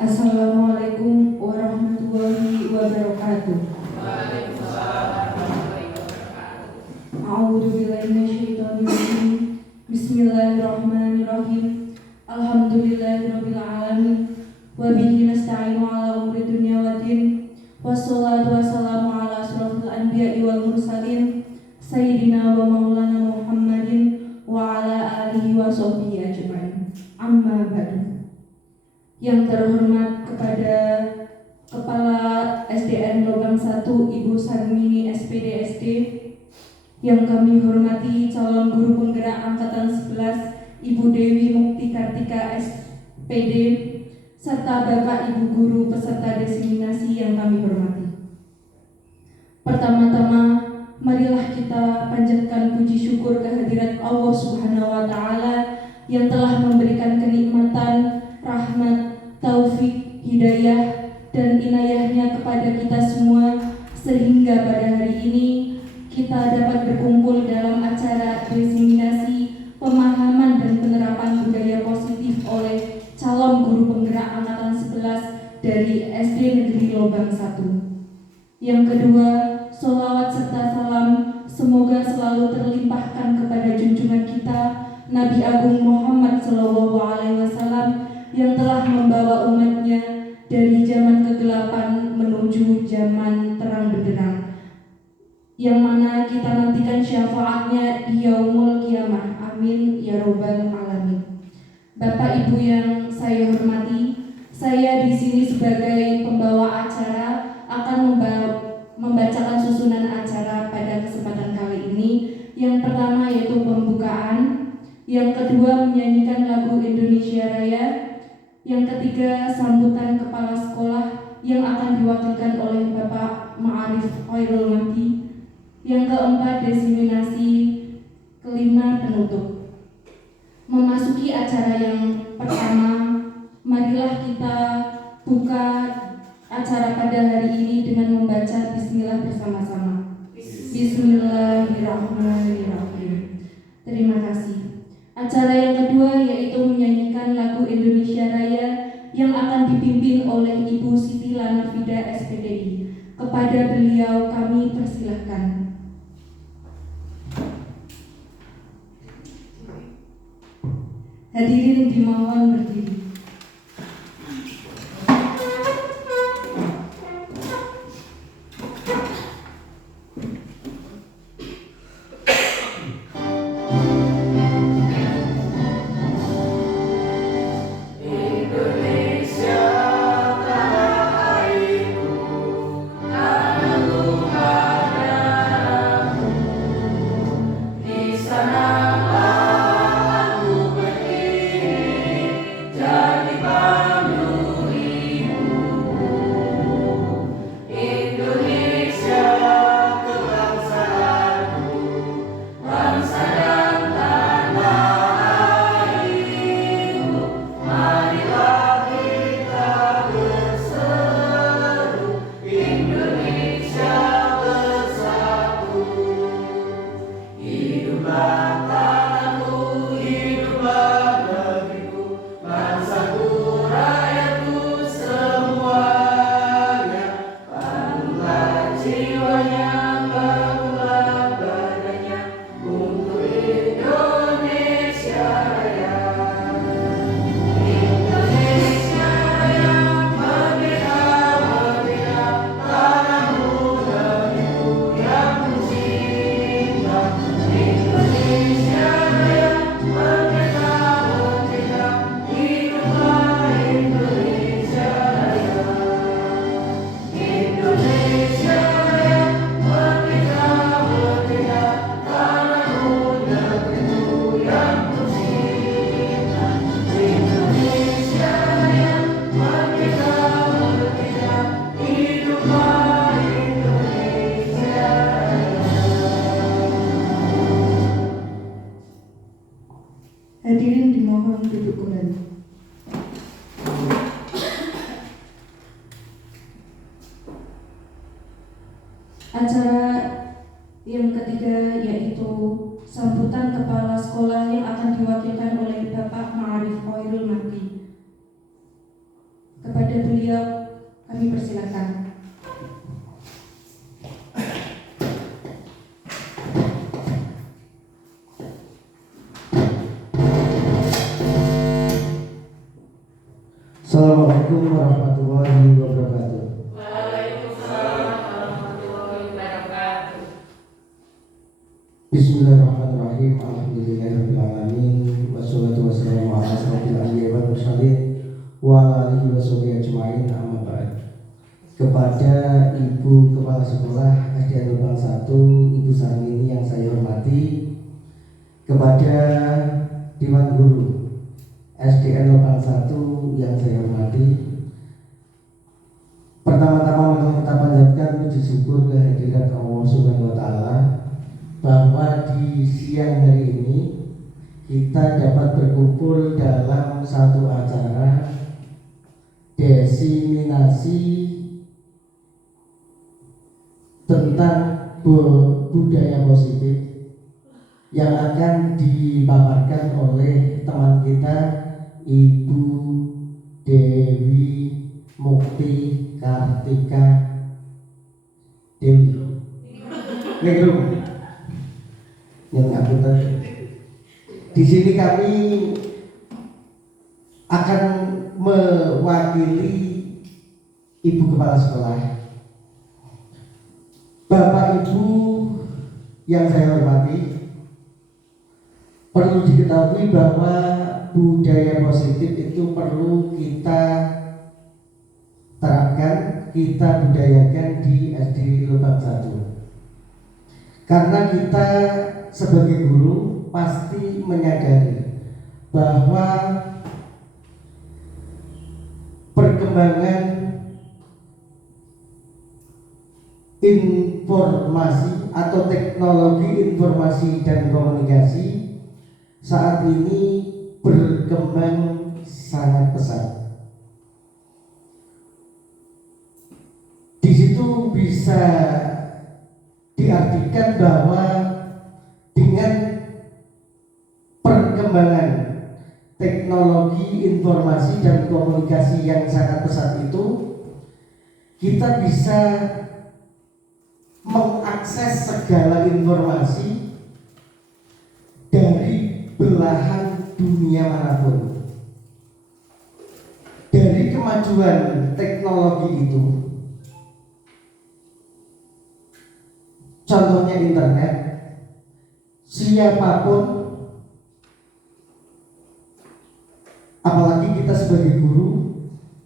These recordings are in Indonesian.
Assalamualaikum warahmatullahi wabarakatuh. A'udzubillahi minasyaitonirrajim. Bismillahirrahmanirrahim. Alhamdulillahirabbil alamin. Wa bihi nasta'inu 'ala umuri dunya waddin. Wassalatu wassalamu 'ala asyrofil anbiya'i wal mursalin sayyidina wa maulana Muhammadin wa 'ala alihi wa sahbihi ajmain. Amma ba'du. Yang terhormat kepada Kepala SDN Lobang 1 Ibu Sarmini SPD SD, yang kami hormati calon guru penggerak angkatan 11 Ibu Dewi Mukti Kartika SPD, serta Bapak Ibu guru peserta diseminasi yang kami hormati. Pertama-tama, marilah kita panjatkan puji syukur kehadirat Allah Subhanahu wa taala yang telah memberikan kenikmatan, rahmat, taufik, hidayah, dan inayahnya kepada kita semua, sehingga pada hari ini kita dapat berkumpul dalam acara diseminasi pemahaman dan penerapan budaya positif oleh calon guru penggerak angkatan 11 dari SD Negeri Lobang 1. Yang kedua, sholawat serta salam semoga selalu terlimpahkan kepada junjungan kita Nabi Agung Muhammad SAW yang telah membawa umatnya dari zaman kegelapan menuju zaman terang benderang, yang mana kita nantikan syafaatnya di yaumul qiyamah. Amin ya robbal alamin. Bapak Ibu yang saya hormati, saya di sini sebagai pembawa acara akan membacakan susunan acara pada kesempatan kali ini. Yang pertama yaitu pembukaan, yang kedua menyanyikan lagu Indonesia Raya, yang ketiga sambutan kepala sekolah yang akan diwakilkan oleh Bapak Ma'arif Khairul Mahdi, yang keempat diseminasi, kelima penutup. Memasuki acara yang pertama, marilah kita buka acara pada hari ini dengan membaca Bismillah bersama-sama. Bismillahirrahmanirrahim. Terima kasih. Acara yang kedua yaitu menyanyikan lagu Indonesia Raya yang akan dipimpin oleh Ibu Siti Lanafida SPDI. Kepada beliau kami persilahkan. Hadirin dimohon berdiri. Hadirin dimohon duduk kembali. Acara yang ketiga yaitu sambutan kepala sekolah yang akan diwakilkan oleh Bapak Ma'arif Khairul Mahdi. Kepada beliau, kami persilakan. Assalamualaikum warahmatullahi wabarakatuh. Waalaikumsalam warahmatullahi wabarakatuh. Bismillahirrahmanirrahim. Alhamdulillahirabbil alamin. Wassalatu wassalamu ala asyrofil anbiya'i wal mursalin wa ala alihi washabihi ajmain. Amma ba'd. Kepada Ibu Kepala Sekolah SDN Lubang 1, Ibu Sarmini yang saya hormati, kepada Dewan Guru SDN Lubang 1 yang saya hormati, pertama-tama kita panjatkan puji syukur kehadirat Allah Subhanahu wa Ta'ala bahwa di siang hari ini kita dapat berkumpul dalam satu acara diseminasi tentang budaya positif yang akan dipaparkan oleh teman kita Ibu Dewi Mukti Kartika Dewi Negrum yang ngapunten. Di sini kami akan mewakili Ibu Kepala Sekolah. Bapak Ibu yang saya hormati, perlu diketahui bahwa budaya positif itu perlu kita terapkan, kita budayakan di SD Lubang 1. Karena kita sebagai guru pasti menyadari bahwa perkembangan informasi atau teknologi informasi dan komunikasi saat ini berkembang sangat pesat. Di situ bisa diartikan bahwa dengan perkembangan teknologi informasi dan komunikasi yang sangat pesat itu, kita bisa mengakses segala informasi dari belahan dunia manapun. Dari kemajuan teknologi itu, contohnya internet, siapapun, apalagi kita sebagai guru,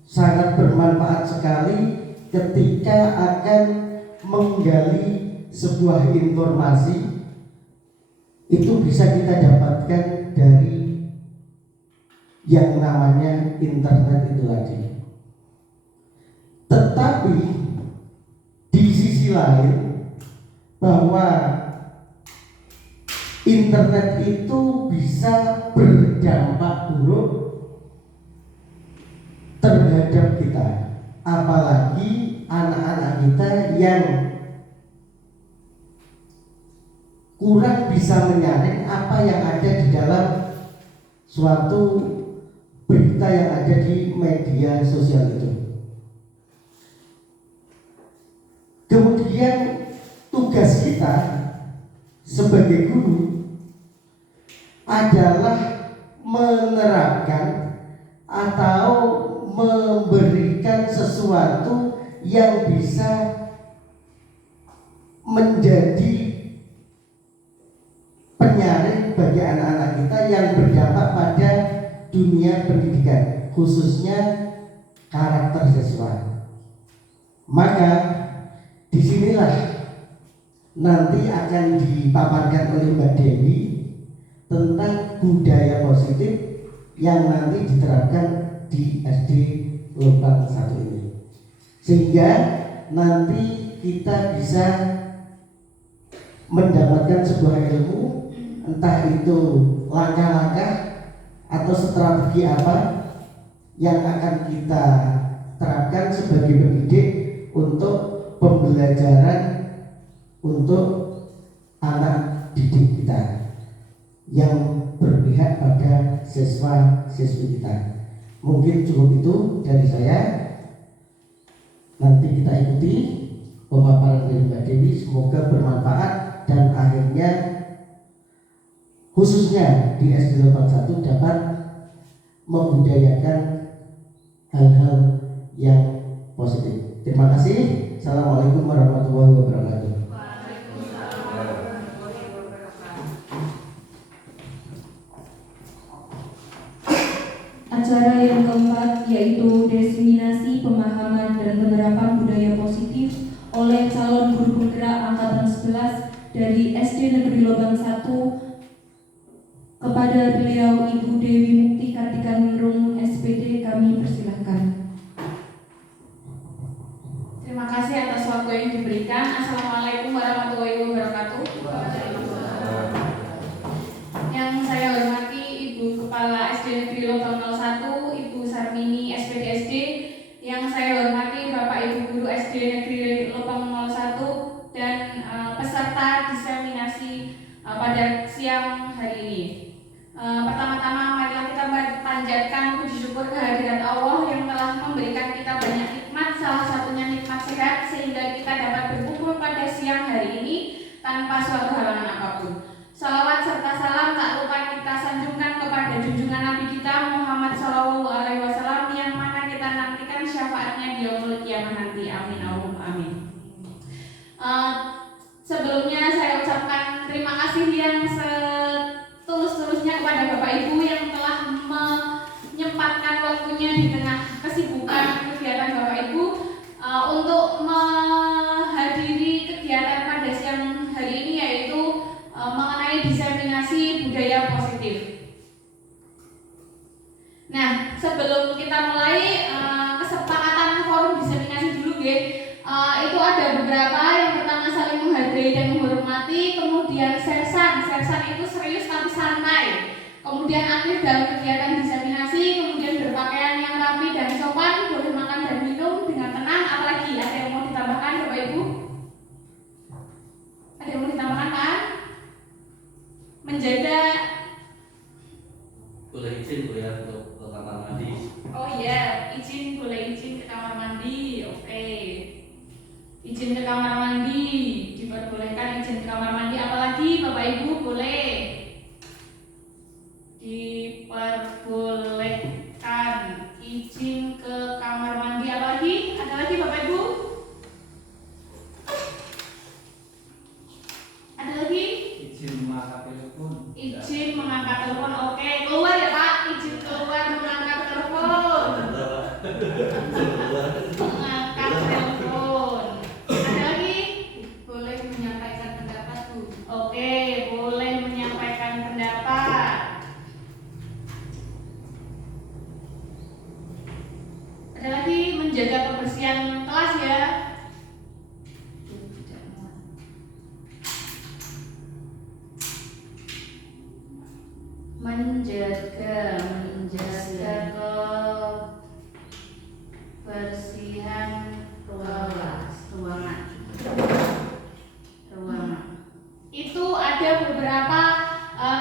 sangat bermanfaat sekali ketika akan menggali sebuah informasi. Itu bisa kita dapatkan dari yang namanya internet itu tadi. Tetapi di sisi lain, bahwa internet itu bisa berdampak buruk terhadap kita, apalagi anak-anak kita yang kurang bisa menyaring apa yang ada di dalam suatu berita yang ada di media sosial itu. Kemudian tugas kita sebagai guru adalah menerapkan atau memberikan sesuatu yang bisa menjadi penyaring bagi anak-anak kita yang berdampak pada dunia pendidikan, khususnya karakter siswa. Maka disinilah nanti akan dipaparkan oleh Mbak Dewi tentang budaya positif yang nanti diterapkan di SD Lubang 1 ini, sehingga nanti kita bisa mendapatkan sebuah ilmu, entah itu langkah-langkah atau strategi apa yang akan kita terapkan sebagai pendidik untuk pembelajaran untuk anak didik kita yang berpihak pada siswa-siswi kita. Mungkin cukup itu dari saya. Nanti kita ikuti pemaparan dari Mbak Dewi, semoga bermanfaat dan akhirnya khususnya di SD level 1 dapat membudayakan hal-hal yang positif. Terima kasih. Assalamualaikum warahmatullahi wabarakatuh. Acara yang keempat yaitu diseminasi pemahaman dan penerapan budaya positif oleh calon guru penggerak angkatan 11 dari SD Negeri Lobang 1 kepada beliau Ibu Dewi Mukti Kartika Ningrum SPD, kami persilahkan. Terima kasih atas waktu yang diberikan. Assalamualaikum warahmatullahi wabarakatuh. Yang saya hormati Ibu Kepala SD Negeri Lobang 01, Ibu Sarmini SPDSD. Yang saya hormati Bapak Ibu Guru SD Negeri Lobang 01 dan peserta diseminasi pada siang hari ini. Pertama-tama marilah kita panjatkan puji syukur kehadirat Allah yang telah memberikan kita banyak nikmat, salah satunya nikmat sehat, sehingga kita dapat berkumpul pada siang hari ini tanpa suatu halangan apapun. Salawat serta salam tak lupa kita sanjungkan kepada junjungan Nabi kita Muhammad SAW yang mana kita nantikan syafaatnya di yaumul kiamah nanti. Amin Allahumma amin. Sebelumnya saya ucapkan terima kasih yang setulus-tulusnya kepada Bapak Ibu yang telah menyempatkan waktunya di tengah kesibukan kegiatan Bapak Ibu untuk menghadiri kegiatan pada siang hari ini, yaitu mengenai diseminasi budaya positif. Nah, sebelum kita mulai kesepakatan forum diseminasi dulu, itu ada beberapa. Yang pertama saling menghargai dan menghormati, kemudian sersan itu serius tapi santai, kemudian aktif dalam kegiatan diseminasi, kemudian berpakaian yang rapi dan sopan, boleh makan dan minum dengan tenang. Apalagi ada yang mau ditambahkan Bapak Ibu? Ada yang mau ditambahkan kan? Menjaga, boleh izin Bu ya untuk ke kamar mandi. oh iya, boleh izin ke kamar mandi. Oke. Izin ke kamar mandi, diperbolehkan izin ke kamar mandi. Apalagi Bapak Ibu boleh diperbolehkan izin ke kamar mandi. Apalagi? Ada lagi Bapak Ibu? Ada lagi? Izin mengangkat telepon. Izin mengangkat telepon. Oke, keluar ya Pak. Izin keluar mengangkat telepon. Mengangkat telepon. Ada lagi? Boleh menyampaikan pendapat Bu. Oke, boleh menyampaikan pendapat. Ada lagi? Menjaga kebersihan kelas ya. Menjaga kebersihan ruangan. Itu ada beberapa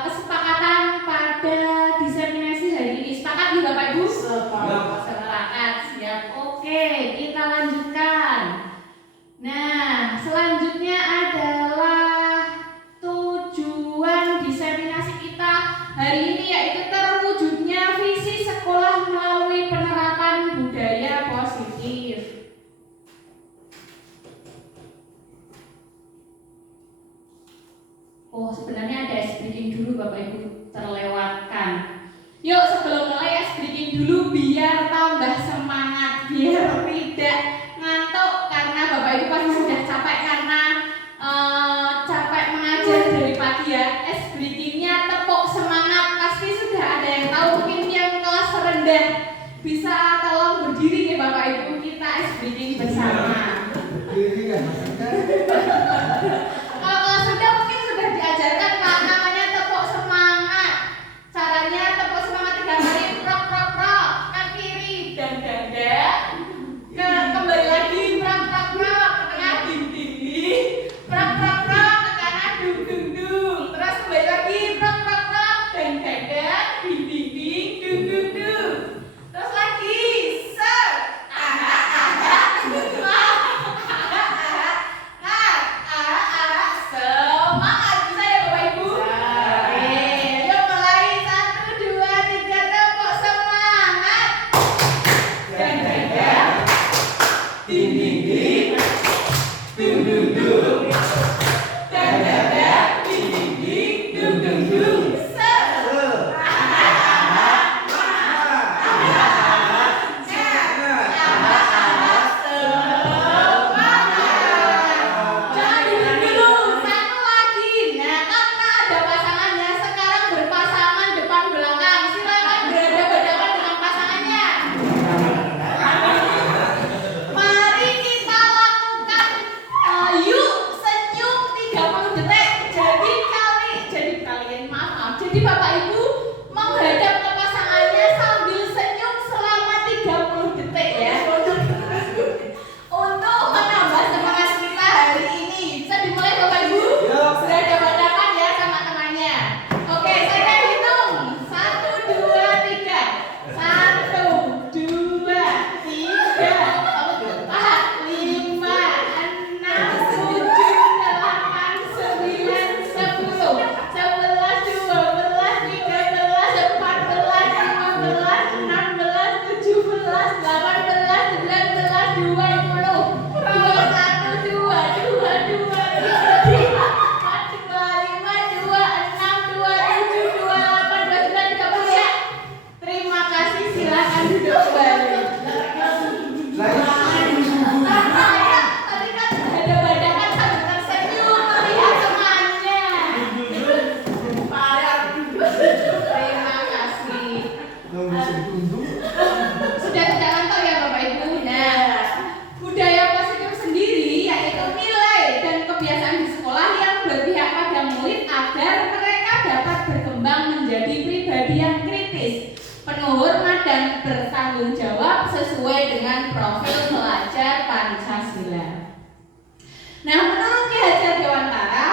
kesepakatan pada diseminasi hari ini. Sepakat nih Bapak Ibu? Sepakat. Siap. Oke, kita lanjutkan. Nah, selanjutnya adalah tujuan diseminasi kita hari ini, yaitu terwujudnya visi sekolah melalui penerapan budaya positif. Oh, sebenarnya ada ice breaking dulu Bapak Ibu, terlewatkan. Yuk sebelum mulai ice breaking dulu biar tambah semangat, biar tidak ngantuk, karena Bapak Ibu pasti sudah capek karena capek mengajar dari pagi ya. Ice breakingnya tepuk semangat, pasti sudah ada yang tahu. Mungkin yang kelas rendah bisa tolong berdiri ya Bapak Ibu, kita ice breaking bersama. Kalau kelas rendah mungkin sudah diajarkan Pak, namanya tepuk semangat. Caranya tepuk semangat 3 kali, prok prok prok, kan kiri dan dada, kembali lagi prok prok prok, ke tengah ding ding ding, prok prok prok, ke kanan dung dung dung, terus Jadi Bapak Ibu menghadap ke pasangannya sambil senyum selama 30 detik ya. Untuk menambah semangat kita hari ini. Bisa dimulai Bapak Ibu? Sudah ada batakan ya sama temannya. Oke, saya hitung. 1, 2, 3. 1, 2, 3, 4, 5, 6, 7, 8, 9, 10, 11, 12, 13, 14, 15, 16, 17, 18, 19, 20, 21, 22, 23, 24, 25, 26, 27, 28, 29, 30 ya. Terima kasih, silakan duduk kembali. Tadi kan ada badangan sambil tersenyum melihat temannya. Terima kasih. Sudah tidak ngantuk ya Bapak Ibu. Nah, budaya positif sendiri yaitu nilai dan kebiasaan di sekolah yang berpihak pada murid agar mereka dapat berkembang menjadi pribadi yang kritis, penuh hormat dan bertanggung jawab sesuai dengan profil pelajar Pancasila. Nah, menurut Ki Hajar Dewantara,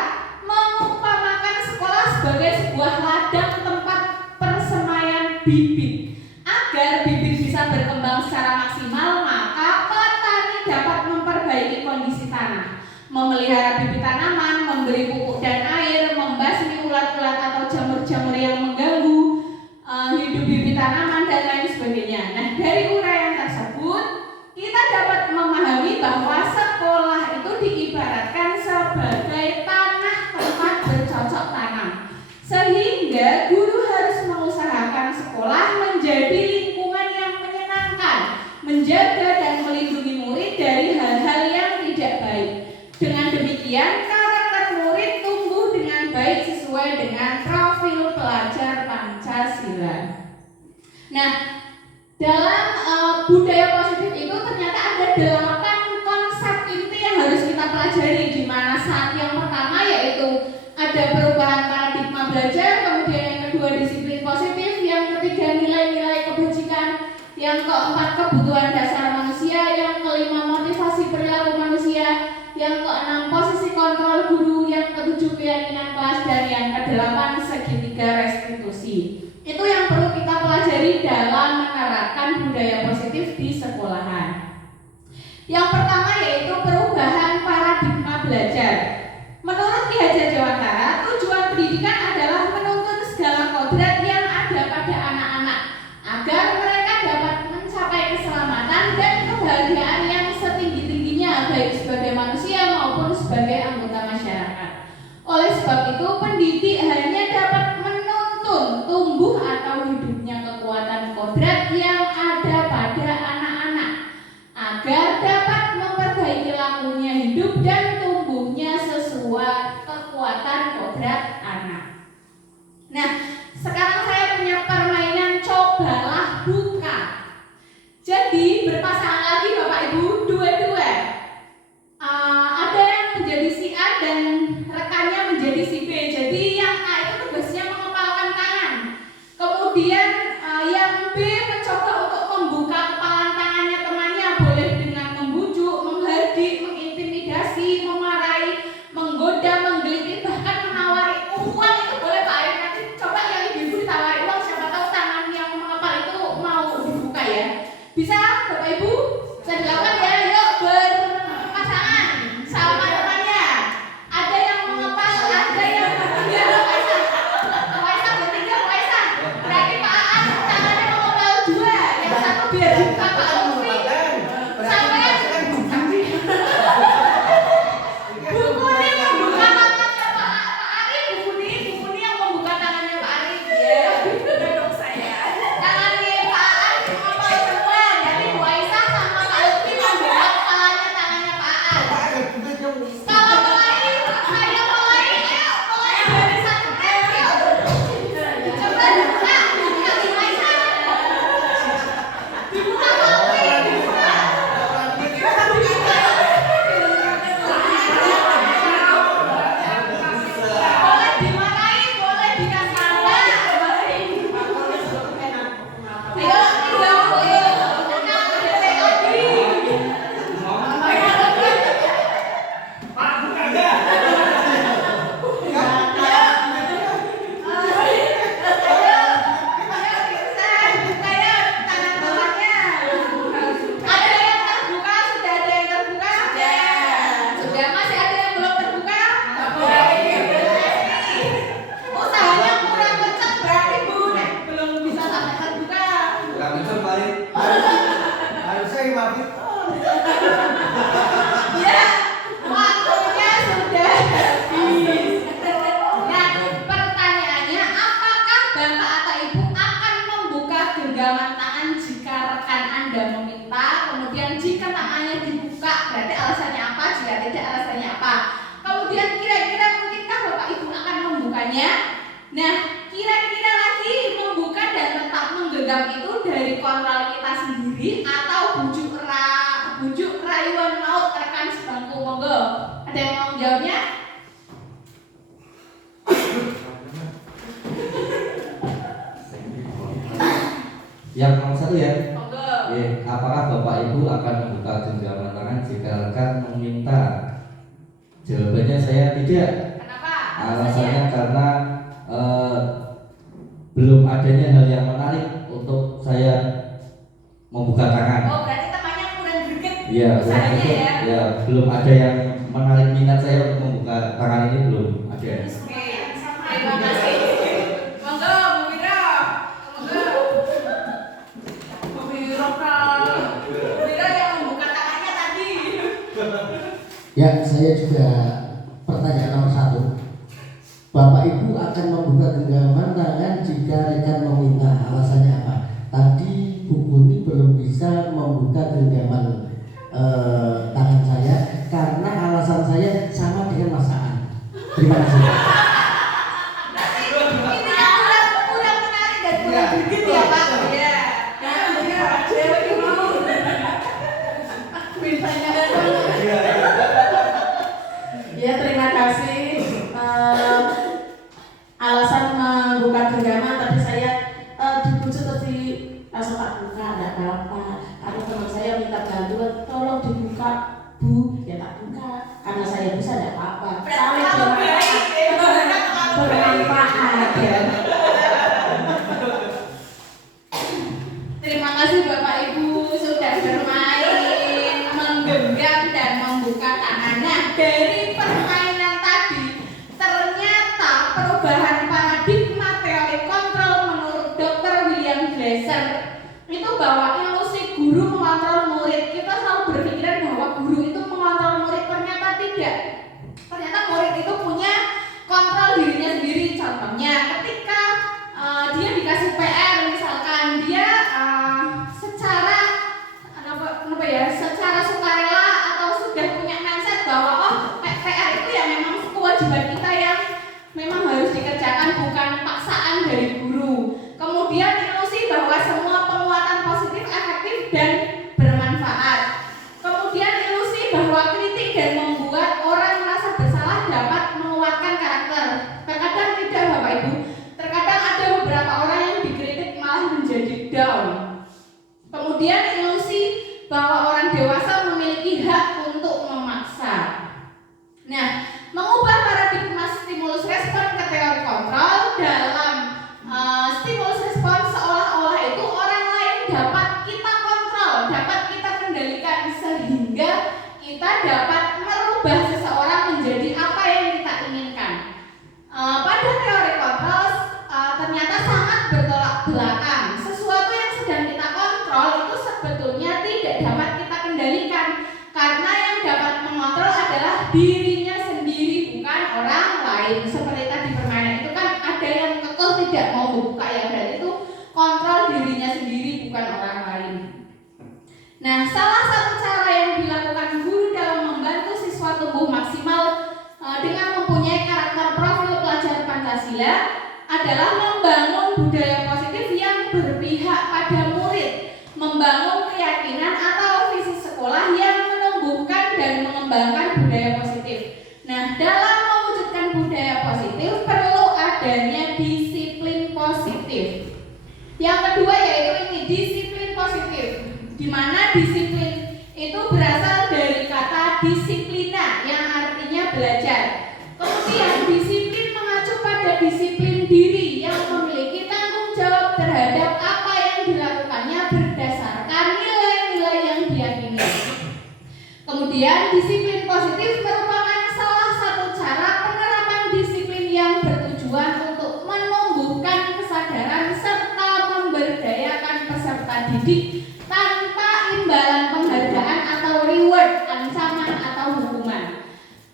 mengumpamakan sekolah sebagai sebuah ladang tempat persemaian bibit. Agar bibit bisa berkembang secara maksimal, maka petani dapat memperbaiki kondisi tanah, memelihara bibit tanaman, memberi pupuk dan air, membasmi ulat-ulat atau jamur-jamur yang mengganggu hidup bibit tanaman dan lain sebagainya. Nah, dari uraian tersebut kita dapat memahami bahwa sekolah itu diibaratkan sebagai tanah tempat bercocok tanam, sehingga guru harus mengusahakan sekolah menjadi lingkungan yang menyenangkan, menjaga dan melindungi murid dari hal-hal yang tidak baik. Dengan demikian, karakter murid tumbuh dengan baik sesuai dengan profil pelajar Pancasila. Nah, dalam budaya positif itu ternyata ada 8 konsep inti yang harus kita pelajari, di mana saat yang pertama yaitu ada perubahan paradigma belajar, kemudian yang kedua disiplin positif, yang ketiga nilai-nilai kebajikan, yang keempat kebutuhan dasar manusia, yang kelima motivasi perilaku manusia, yang keenam posisi kontrol guru, yang ketujuh keyakinan kelas, dan yang kedelapan segitiga restitusi. Itu yang perlu kita pelajari dalam menerapkan budaya positif di sekolahan. Yang pertama yaitu perubahan paradigma belajar. Menurut Ki Hajar Dewantara, tujuan pendidikan adalah menuntun segala kodrat yang ada pada anak-anak agar mereka dapat mencapai keselamatan dan kebahagiaan yang setinggi-tingginya baik sebagai manusia maupun sebagai anggota masyarakat. Oleh sebab itu, pendidik hanya dapat menuntun tumbuh atau hidupnya kekuatan kodrat yang ada pada anak-anak agar dapat memperbaiki lakunya hidup dan tumbuhnya sesuai kekuatan kodrat anak. Nah, sekarang saya punya permainan cobalah buka. Jadi berpasangan lagi Bapak Ibu, dua-dua. Ada yang menjadi si A dan rekannya menjadi si B. Jadi yang A itu tugasnya mengepalkan tangan. Kemudian yang B mencoba untuk membuka kepalan tangannya temannya, boleh dengan membujuk, menghardik, mengintimidasi, memarahi, menggoda, menggelitik, bahkan menawari uang. Itu boleh Pak Arif. Nanti coba yang ibu ditawari uang, siapa tahu tangan yang mengepal itu mau dibuka ya. Bisa Bapak Ibu? Bisa dilakukan ya. Yuk berpasangan sama temannya. Ada yang mengepal, ada yang bertiga. Waisan bertiga, Waisan. Berarti Pak genggaman tangan jika rekan Anda meminta. Kemudian jika tangannya dibuka berarti alasannya apa, jika tidak alasannya apa. Kemudian kira-kira mungkinkah Bapak Ibu akan membukanya? Nah, kira-kira lagi membuka dan tetap menggenggam itu dari kontrol kita sendiri atau bujuk rayuan maut rekan sebangku? Monggo. Ada yang mau jawabnya? Yang nomor 1 ya. Monggo. Apakah Bapak Ibu akan membuka genggaman tangan jika rekan meminta? Jawabannya saya tidak. Kenapa? Alasannya karena belum adanya hal yang menarik untuk saya membuka tangan. Oh, berarti temannya kurang greget. Iya, Usahanya ya. ya, belum ada yang menarik minat saya untuk membuka tangan ini, belum ada. Oke, terima kasih. Monggo, Bu Wira. Monggo. Bu Wira, Bu Wira yang membuka tangannya tadi. Ya, saya juga pertanyaan nomor 1. Bapak Ibu akan membuka genggaman tangan jika rekan meminta. Alasannya apa? Tadi Bu Kunti belum bisa membuka genggaman tangan saya karena alasan saya sama dengan Mas Aan. Terima kasih. Berarti intinya kurang menarik dan kurang greget ya, Pak. Iya. Ya, cewek mau. Mintanya Ya, terima kasih. Alasan membuka genggaman tadi saya dibujuk tadi langsung tak buka, tidak apa-apa. Karena teman saya minta bantuan, tolong dibuka Bu, ya tak buka. Karena saya bisa, tidak apa-apa. Saling bermanfaat ya. Terima kasih Bapak Ibu sudah bermain, menggenggam dan membuka tangan. Nah, dari permainan tadi ternyata perubahan paradigma teori kontrol menurut Dr. William Glasser itu bahwa ilusi guru mengontrol murid. Kita selalu berpikiran bahwa guru itu mengontrol murid, ternyata tidak. Ternyata murid itu punya kontrol dirinya sendiri. Contohnya ketika dia dikasih PR, misalkan dia secara sukarela atau sudah punya mindset bahwa oh PR itu ya memang kewajiban kita yang memang harus dikerjakan, bukan paksaan dari guru. Kemudian ilusi bahwa semua penguatan positif efektif dan bermanfaat. Kemudian ilusi bahwa kritik dan membuat orang merasa bersalah dapat menguatkan karakter. Terkadang tidak, Bapak Ibu. Terkadang ada beberapa orang yang dikritik malah menjadi down. Kemudian ilusi bahwa orang dewasa memiliki hak untuk memaksa. Nah, mengubah paradigma stimulus respon ke teori kontrol dalam stimulus respon seolah-olah itu orang lain dapat kita kontrol, dapat kita kendalikan sehingga kita dapat merubah seseorang menjadi apa yang kita inginkan. Pada teori kontrol ternyata sangat bertolak belakang. Sesuatu yang sedang kita kontrol itu sebetulnya tidak dapat kita kendalikan, karena yang dapat mengontrol adalah dirinya sendiri, bukan orang lain. Seperti tadi permainan itu kan ada yang kekeh tidak mau membuka, ya berarti itu kontrol dirinya sendiri, bukan orang lain. Nah, salah satu cara yang dilakukan guru dalam membantu siswa tumbuh maksimal dengan mempunyai karakter profil pelajar Pancasila adalah membangun budaya positif yang berpihak pada murid, membangun keyakinan atau visi sekolah yang menumbuhkan dan mengembangkan budaya positif. Nah, dalam mewujudkan budaya positif perlu adanya disiplin positif. Yang kedua yaitu ini, disiplin positif, di mana disiplin itu berasal dari kata disiplina yang artinya belajar. Kemudian disiplin mengacu pada disiplin diri yang memiliki tanggung jawab terhadap apa yang dilakukannya berdasarkan nilai-nilai yang diyakini. Kemudian disiplin positif merupakan salah satu cara penerapan disiplin yang bertujuan untuk menumbuhkan kesadaran serta memberdayakan peserta didik tanpa imbalan penghargaan atau reward, ancaman atau hukuman.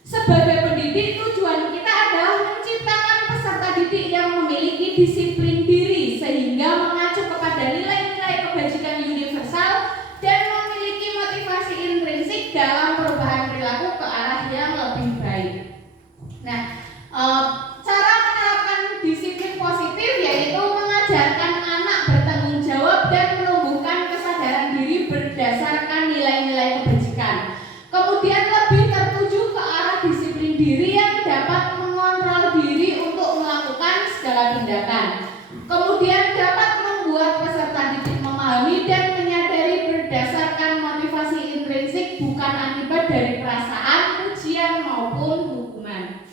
Sebagai pendidik, tujuan kita adalah menciptakan peserta didik yang memiliki disiplin diri sehingga mengacu kepada nilai-nilai tindakan. Kemudian dapat membuat peserta didik memahami dan menyadari berdasarkan motivasi intrinsik bukan akibat dari perasaan, pujian maupun hukuman.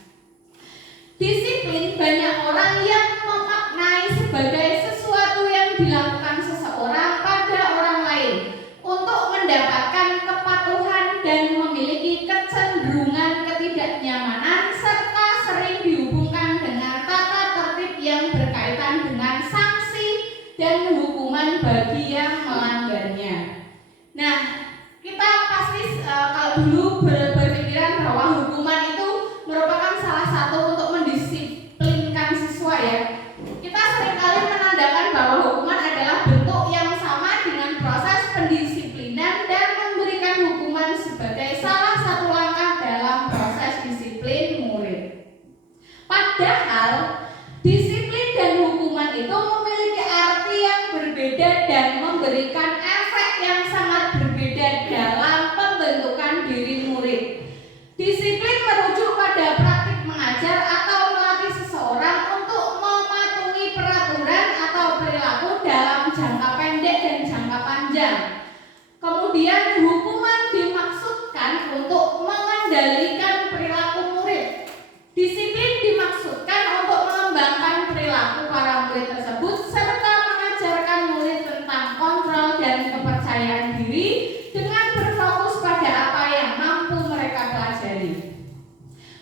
Disiplin banyak orang yang memaknai sebagai sesuatu yang dilakukan seseorang pada orang lain untuk mendapatkan kepatuhan dan memiliki kecenderungan ketidaknyamanan serta sering dihubungkan dengan tata tertib yang berkaitan dengan sanksi dan hukuman bagi yang melanggarnya. Nah, kita pasti kalau dulu berpikiran bahwa hukuman itu merupakan salah satu untuk mendisiplinkan siswa ya. Kita seringkali menandakan bahwa hukuman adalah bentuk yang sama dengan proses pendisiplinan dan memberikan hukuman sebagai salah satu langkah dalam proses disiplin murid. Padahal disiplin dan hukuman itu memiliki arti yang berbeda dan memberikan efek yang sangat berbeda dalam pembentukan diri murid. Disiplin merujuk pada praktik mengajar atau melatih seseorang untuk mematuhi peraturan atau perilaku dalam jangka pendek dan jangka panjang. Kemudian hukuman dimaksudkan untuk mengendalikan perilaku murid. Disiplin dimaksudkan untuk mengembangkan perilaku para murid tersebut serta mengajarkan murid tentang kontrol dan kepercayaan diri dengan berfokus pada apa yang mampu mereka pelajari.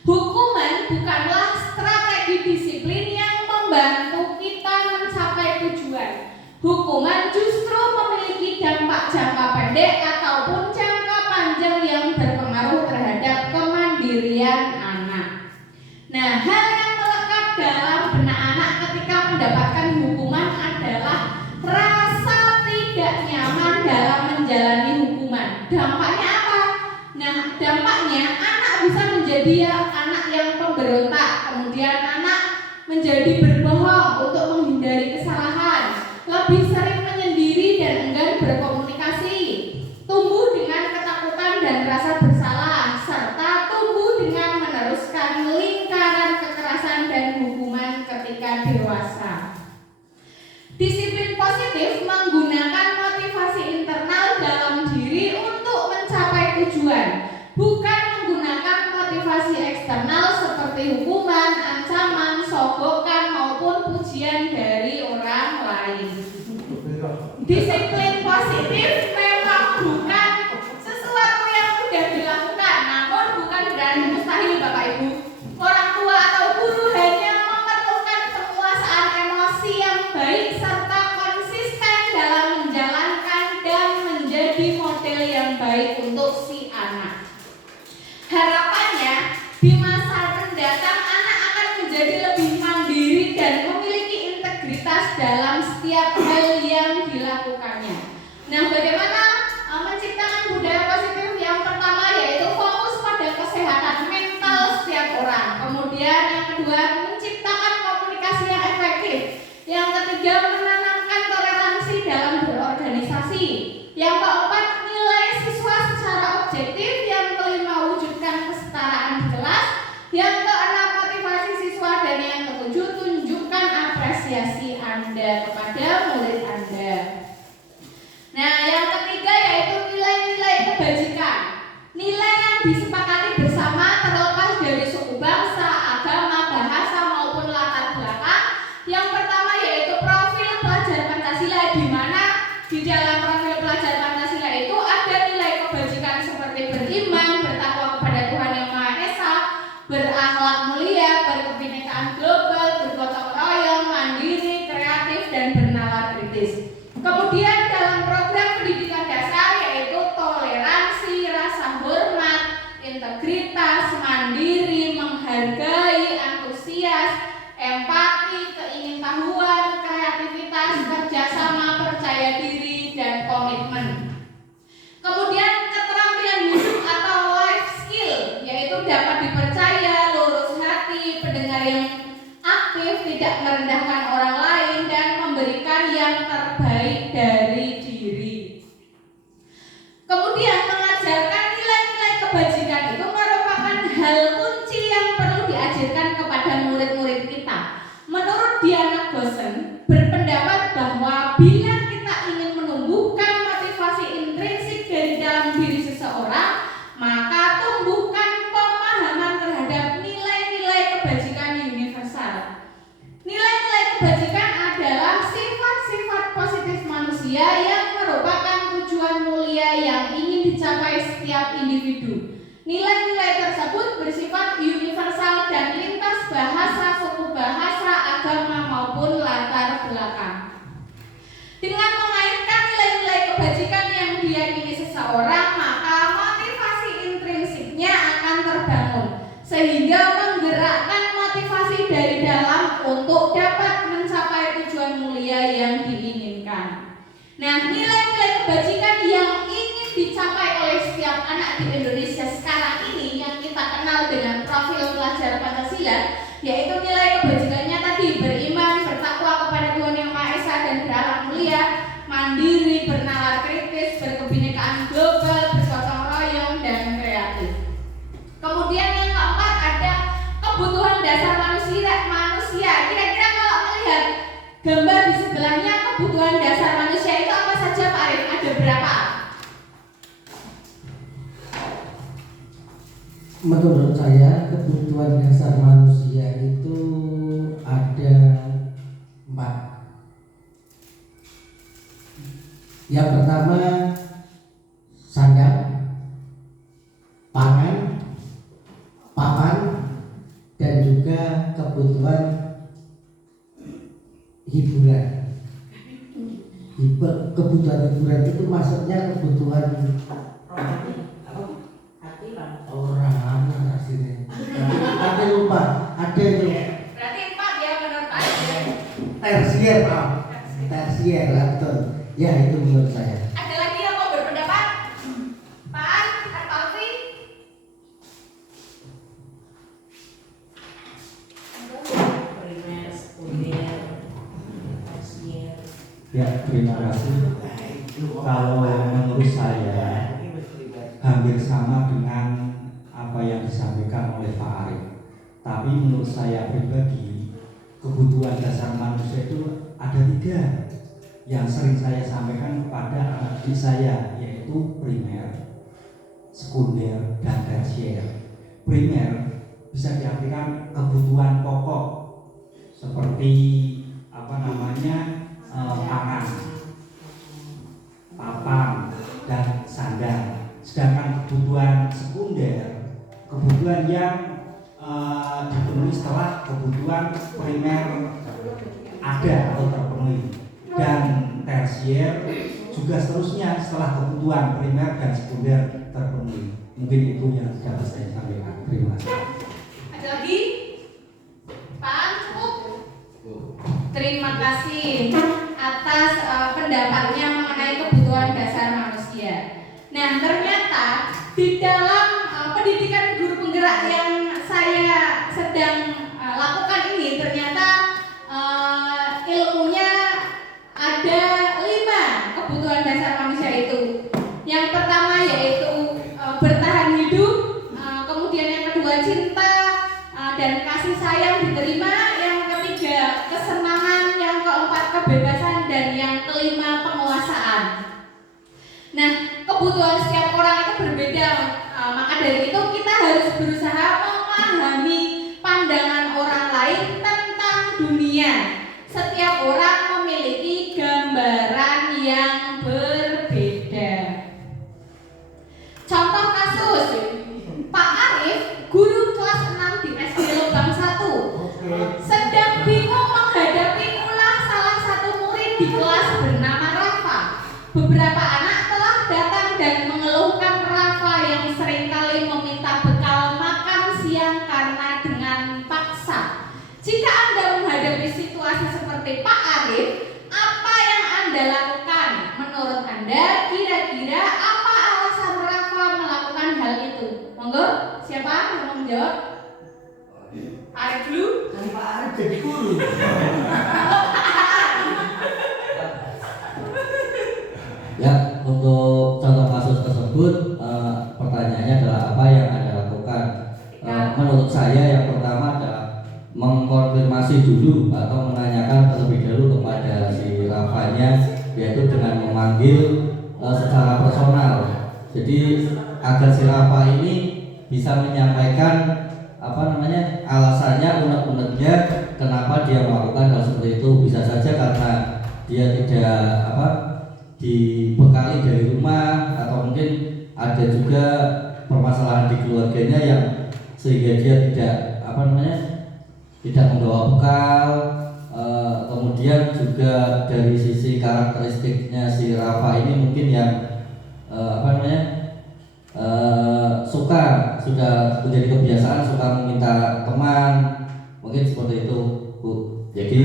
Hukuman bukanlah strategi disiplin yang membantu kita mencapai tujuan. Hukuman justru memiliki dampak jangka pendek ataupun jangka panjang yang berpengaruh terhadap kemandirian anak. Nah, hal yang melekat dalam benak anak ketika mendapatkan hukuman adalah rasa tidak nyaman dalam menjalani hukuman. Dampaknya apa? Nah, dampaknya anak bisa menjadi anak yang pemberontak, kemudian anak menjadi berbohong untuk menghindari kesalahan, lebih sering menyendiri dan enggan berkomunikasi, tumbuh dengan ketakutan dan rasa bersalah, serta tumbuh dengan meneruskan lingkaran kekerasan dan hukuman ketika dewasa. Disiplin positif menggunakan motivasi internal dalam diri untuk mencapai tujuan, bukan menggunakan motivasi eksternal seperti hukuman, ancaman, sogokan maupun pujian dari orang lain. Disiplin positif memang bukan sesuatu yang mudah dilakukan, namun bukan berarti mustahil Bapak Ibu. Orang tua atau guru hanya memerlukan penguasaan emosi yang baik serta konsisten dalam menjalankan dan menjadi model yang baik untuk si anak. Harapannya di masa mendatang anak akan menjadi lebih mandiri dan memiliki integritas dalam setiap hal yang dilakukannya. Nah, bagaimana menciptakan budaya positif? Yang pertama yaitu fokus pada kesehatan mental setiap orang. Kemudian yang kedua, menciptakan komunikasi yang efektif. Yang ketiga, menanamkan toleransi dalam berorganisasi. Yang keempat, nilai siswa secara objektif. Yang kelima, wujudkan kesetaraan di kelas. Yang keenam, motivasi siswa. Dan yang ketujuh, tunjukkan apresiasi Anda kepada murid Anda. Nah, yang ketiga yaitu nilai-nilai kebajikan. Nilai yang disepakati bersama terlepas dari suku bangsa, agama, bahasa maupun latar belakang. Yang pertama yaitu profil pelajar Pancasila, di mana di dalam profil pelajar Pancasila itu ada nilai kebajikan seperti beriman, bertakwa kepada Tuhan Yang Maha Esa, berakhlak mulia, berkebinekaan global, bergotong royong, mandiri, kreatif, dan bernalar kritis. Kemudian dalam program pendidikan dasar yaitu toleransi, rasa hormat, integritas, mandiri, menghargai, antusias, empati, keingintahuan, kreativitas, kerjasama, percaya diri, dan Ferguson berpendapat bahwa bila kita ingin menumbuhkan motivasi intrinsik dari dalam diri seseorang, maka tumbuhkan pemahaman terhadap nilai-nilai kebajikan universal. Nilai-nilai kebajikan adalah sifat-sifat positif manusia yang merupakan tujuan mulia yang ingin dicapai setiap individu. Nilai-nilai tersebut bersifat universal dan lintas bahasa, suku bahasa, agama maupun latar belakang. Dengan mengaitkan nilai-nilai kebajikan yang diyakini seseorang, maka motivasi intrinsiknya akan terbangun, sehingga menggerakkan motivasi dari dalam untuk dapat mencapai tujuan mulia yang diinginkan. Nah, nilai-nilai kebajikan yang ingin dicapai oleh setiap anak di Indonesia sekarang ini yang kita kenal dengan profil pelajar Pancasila, yaitu nilai kebajikannya tadi: beriman, bertakwa kepada Tuhan Yang Maha Esa dan berakhlak mulia, mandiri, bernalar kritis, berkebinekaan global, bergotong royong, dan kreatif. Kemudian yang keempat ada kebutuhan dasar manusia. Kira-kira kalau melihat gambar di sebelahnya, kebutuhan dasar manusia itu apa saja Pak Arif? Ada berapa? Menurut saya kebutuhan dasar manusia itu ada 4. Yang pertama sandang, pangan, papan, dan juga kebutuhan hiburan. Kebutuhan hiburan itu maksudnya kebutuhan orang aslinya. Tapi lupa ada itu. Berarti 4 ya menurut Pak Arif. Tersier, Pak. Tersier, betul. Ya itu menurut saya. Ada lagi yang mau berpendapat? Pak Alfi? Primer, sekunder, tersier. Ya, terima kasih. Kalau menurut saya hampir sama dengan apa yang disampaikan oleh Pak Arif. Tapi menurut saya pribadi, kebutuhan dasar manusia itu ada 3 yang sering saya sampaikan kepada anak didik saya, yaitu primer, sekunder, dan tersier. Primer bisa diartikan kebutuhan pokok seperti pangan, papan, dan sandang. Sedangkan kebutuhan sekunder, kebutuhan yang dipenuhi setelah kebutuhan primer ada atau terpenuhi, dan tersier juga seterusnya setelah kebutuhan primer dan sekunder terpenuhi. Mungkin itu yang dapat saya sampaikan. Terima kasih. Ada lagi? Pak, cukup? Terima kasih atas pendapatnya mengenai kebutuhan dasar manusia. Nah, ternyata di dalam pendidikan guru penggerak yang saya sedang lakukan ini, ternyata ilmunya ada 5 kebutuhan dasar manusia itu. Yang pertama yaitu bertahan hidup, kemudian yang kedua cinta dan kasih sayang diterima, yang ketiga kesenangan, yang keempat kebebasan, dan yang kelima penguasaan. Nah, kebutuhan setiap orang itu berbeda, maka dari itu kita harus berusaha memahami pandangan orang lain tentang dunia. Setiap orang memiliki gambaran yang berbeda. Contoh kasus, Pak Arif, guru kelas 6 di SD Lubang 1, sedang bingung menghadapi ulah salah satu murid di kelas bernama Rafa. Beberapa anak telah datang dan mengeluhkan Rafa yang seringkali meminta bekal makan siang karena dengan paksa. Jika Anda menghadapi situasi seperti Pak Arif, apa yang Anda lakukan? Menurut Anda, kira-kira apa alasan Rafa melakukan hal itu? Monggo, siapa yang mau menjawab? Arif dulu. Kan Pak Arif jadi guru. Ya, untuk contoh kasus tersebut, pertanyaannya adalah apa yang Anda lakukan? Menurut saya yang pertama adalah mengkonfirmasi dulu atau menanyakan terlebih Rafanya, yaitu dengan memanggil secara personal. Jadi agar si Rafa ini bisa menyampaikan alasannya, unek-uneknya kenapa dia melakukan hal seperti itu. Bisa saja karena dia tidak dibekali dari rumah, atau mungkin ada juga permasalahan di keluarganya yang sehingga dia tidak membawa bekal. Kemudian juga dari sisi karakteristiknya si Rafa ini mungkin yang sudah menjadi kebiasaan suka meminta teman, mungkin seperti itu, Bu. Jadi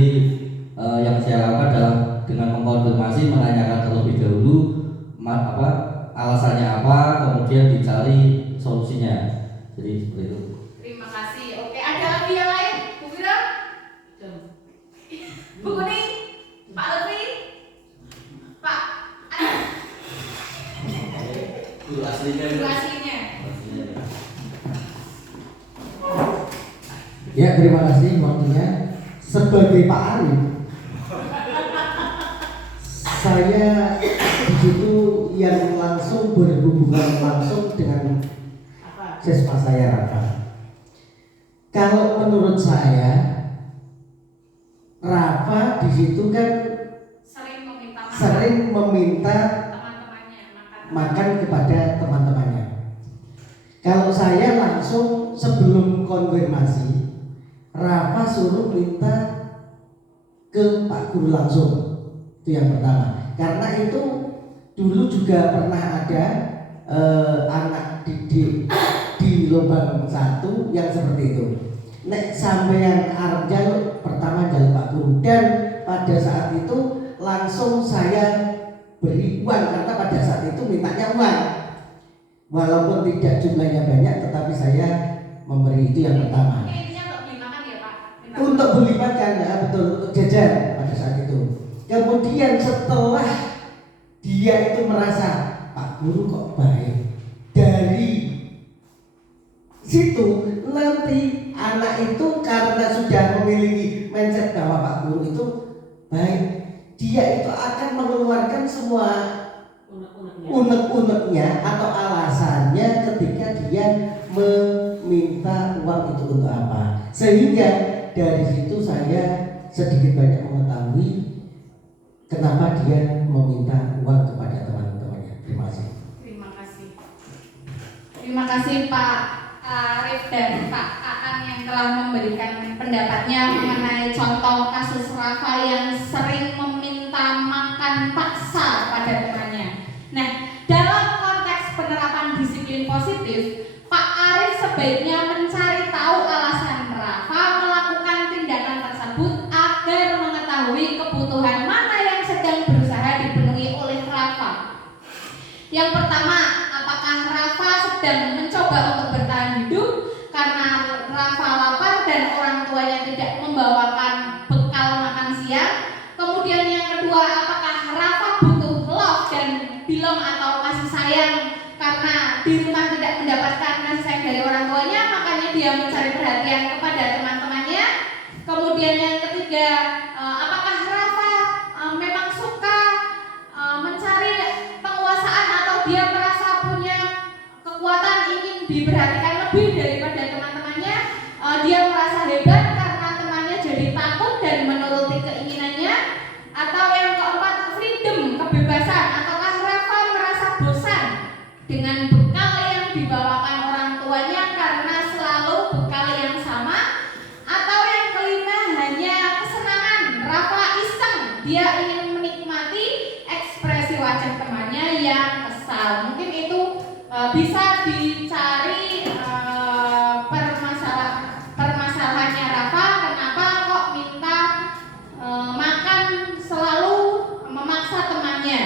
yang saya lakukan adalah dengan mengkonfirmasi, menanyakan terlebih dahulu alasannya apa, kemudian dicari solusinya. Jadi seperti itu. Terima kasih. Oke, ada lagi yang lain? Bu Fira? Bu Kuning? Pak Lutfi? Pak? Guru aslinya. Ya, terima kasih waktunya. Sebagai Pak Arif, saya di situ yang langsung berhubungan langsung dengan siswa saya, Rafa. Kalau menurut saya, Rafa di situ kan sering meminta teman-temannya makan kepada teman-temannya. Kalau saya langsung sebelum konfirmasi, Rafa suruh minta ke Pak Guru langsung. Itu yang pertama. Karena itu dulu juga pernah ada anak didik di lubang 1 yang seperti itu. Nek sampean arep jaluk, pertama jaluk Pak Guru, dan pada saat itu langsung saya beri uang, karena pada saat itu mintanya uang. Walaupun tidak jumlahnya banyak, tetapi saya memberi. Itu yang pertama. Untuk beli makan, ya, betul, untuk jajan pada saat itu. Kemudian setelah dia itu merasa Pak Guru kok baik, dari situ nanti anak itu karena sudah memiliki mindset bahwa Pak Guru itu baik, dia itu akan mengeluarkan semua unek-uneknya atau alasannya ketika dia meminta uang itu untuk apa. Sehingga dari situ saya sedikit banyak mengetahui kenapa dia meminta uang kepada teman-temannya. Terima kasih. Terima kasih Pak Arif dan Pak Aan yang telah memberikan pendapatnya mengenai contoh kasus Rafa yang sering meminta makan paksa pada temannya. Nah, dalam konteks penerapan disiplin positif, Pak Arif sebaiknya mencari tahu alasan Rafa melakukan tindakan tersebut agar mengetahui kebutuhan mana yang sedang berusaha dipenuhi oleh Rafa. Yang pertama, apakah Rafa sedang mencoba untuk bertahan hidup karena Rafa lapar dan orang tuanya tidak membawakan bekal makan siang? Kemudian yang kedua, apakah Rafa butuh love dan belong atau kasih sayang karena di rumah tidak mendapatkan kasih sayang dari orang tuanya, makanya dia mencari perhatian kepada teman-temannya? Kemudian yang ketiga, apakah Rafa memang suka mencari penguasaan atau dia merasa punya kekuatan ingin diperhatikan lebih daripada teman-temannya? Dia merasa hebat karena temannya jadi takut dan menuruti keinginannya? Atau yang keempat, freedom, kebebasan. Apakah Rafa merasa bosan dengan bekal yang dibawakan orang tuanya karena selalu bekal yang sama? Atau yang kelima, hanya kesenangan, Rafa iseng, dia ingin menikmati ekspresi wajah temannya yang kesal. Mungkin itu bisa dicari permasalahannya Rafa, kenapa kok minta makan selalu memaksa temannya.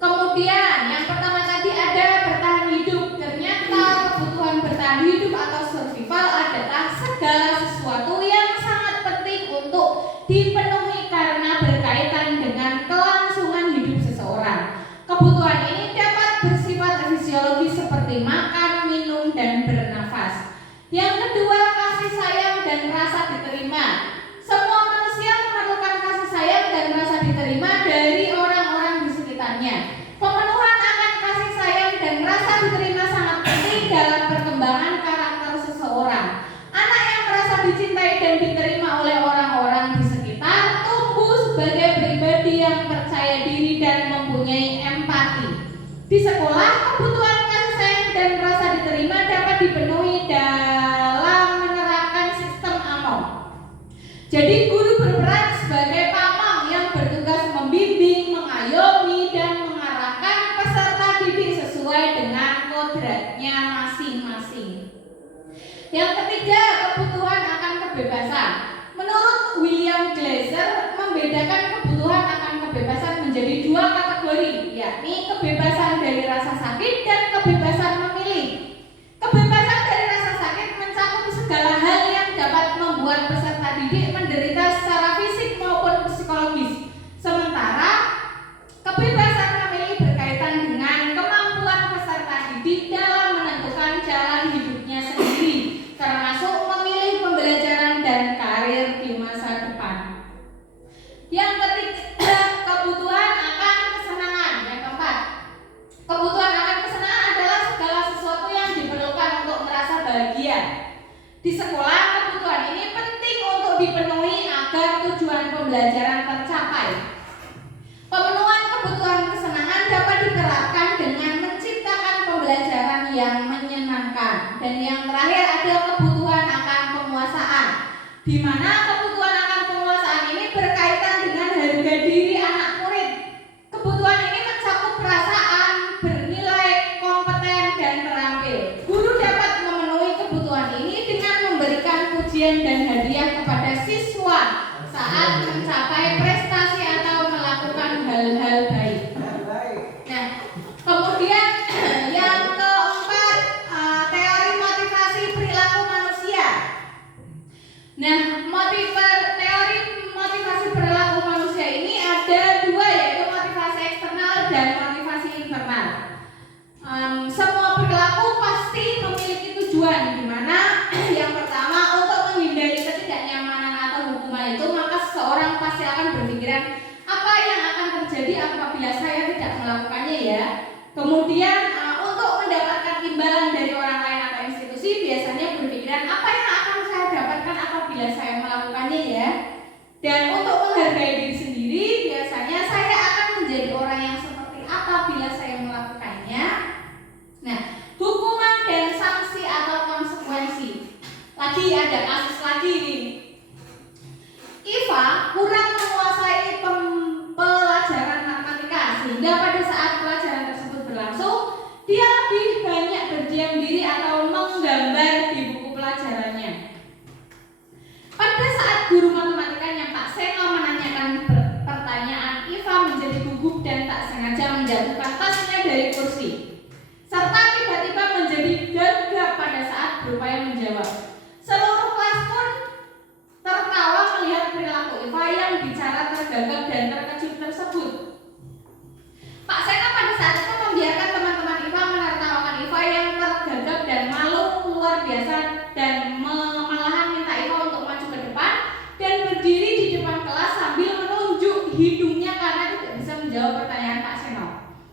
Kemudian yang pertama tadi ada bertahan hidup. Ternyata kebutuhan bertahan hidup atau survival adalah segala sesuatu yang sangat penting untuk dipenuhi karena berkaitan dengan kelangsungan hidup seseorang. Kebutuhan ini dapat bersifat fisiologis seperti makan, minum, dan bernafas. Yang kedua, kasih sayang dan rasa diterima. Semua manusia memerlukan kasih sayang dan dan merasa diterima dari orang-orang di sekitarnya. Pemenuhan akan kasih sayang dan merasa diterima sangat penting dalam perkembangan karakter seseorang. Anak yang merasa dicintai dan diterima oleh orang-orang di sekitar tumbuh sebagai pribadi yang percaya diri dan mempunyai empati. Di sekolah, kebutuhan kasih sayang dan merasa diterima dapat dipenuhi dalam menerapkan sistem AMOM. Jadi guru berperan sebagai pamong yang bertugas membimbing, mengayomi, dan mengarahkan peserta didik sesuai dengan kodratnya masing-masing. Yang ketiga, kebutuhan akan kebebasan. Menurut William Glasser, membedakan kebutuhan akan kebebasan menjadi dua kategori, yakni kebebasan dari rasa sakit dan kebebasan memilih. Kebebasan dari rasa sakit mencakup segala hal yang dapat membuat peserta didik menderita secara fisik maupun psikologis. Sementara kebebasan memilih berkaitan dengan kemampuan peserta didik dalam menentukan jalan hidupnya sendiri, termasuk memilih pembelajaran dan karir di masa depan. Yang ketiga, kebutuhan akan kesenangan. Yang keempat, kebutuhan akan kesenangan adalah segala sesuatu yang diperlukan untuk merasa bahagia. Di sekolah, kebutuhan ini penting untuk dipenuhi agar tujuan pembelajaran tercapai. Pemenuhan kebutuhan kesenangan dapat diterapkan dengan menciptakan pembelajaran yang menyenangkan. Dan yang terakhir ada kebutuhan akan penguasaan, di mana kebutuhan akan penguasaan ini berkaitan dengan harga diri anak murid. Kebutuhan ini mencakup perasaan, bernilai, kompeten, dan terampil. Guru dapat memenuhi kebutuhan ini dengan memberikan pujian dan hadiah kepada siswa saat mencapai prestasi atau melakukan hal-hal baik. Nah, kemudian yang keempat, teori motivasi perilaku manusia. Nah, teori motivasi perilaku manusia ini ada dua, yaitu motivasi eksternal dan motivasi internal. Semua perilaku pasti memiliki tujuan, di mana yang pertama untuk menghindari ketidaknyamanan atau hukuman itu, maka seseorang pasti akan berpikiran apa yang akan terjadi apabila saya tidak melakukannya ya. Kemudian untuk mendapatkan imbalan dari orang lain atau institusi, biasanya berpikiran apa yang akan saya dapatkan apabila saya melakukannya ya. Dan untuk menghargai diri sendiri, biasanya saya akan menjadi orang yang seperti apa bila saya melakukannya. Nah, hukuman dan sanksi atau konsekuensi. Lagi ada kasus lagi nih. Iva kurang menguasai pelajaran matematika, sehingga pada saat pelajaran tersebut berlangsung, dia lebih banyak berdiam diri atau menggambar di buku pelajarannya. Pada saat guru matematikanya Pak Seno menanyakan pertanyaan, Iva menjadi gugup dan tak sengaja menjatuhkan tasnya dari kursi, serta tiba-tiba menjadi gagap pada saat berupaya menjawab. Seluruh kelas pun tertawa melihat perilaku Iva yang bicara tergagap dan terkejut tersebut. Pak Seno pada saat itu membiarkan teman-teman Iva menertawakan Iva yang tergagap dan malu luar biasa, dan malahan minta Iva untuk maju ke depan dan berdiri di depan kelas sambil menunjuk hidungnya karena tidak bisa menjawab pertanyaan Pak Seno.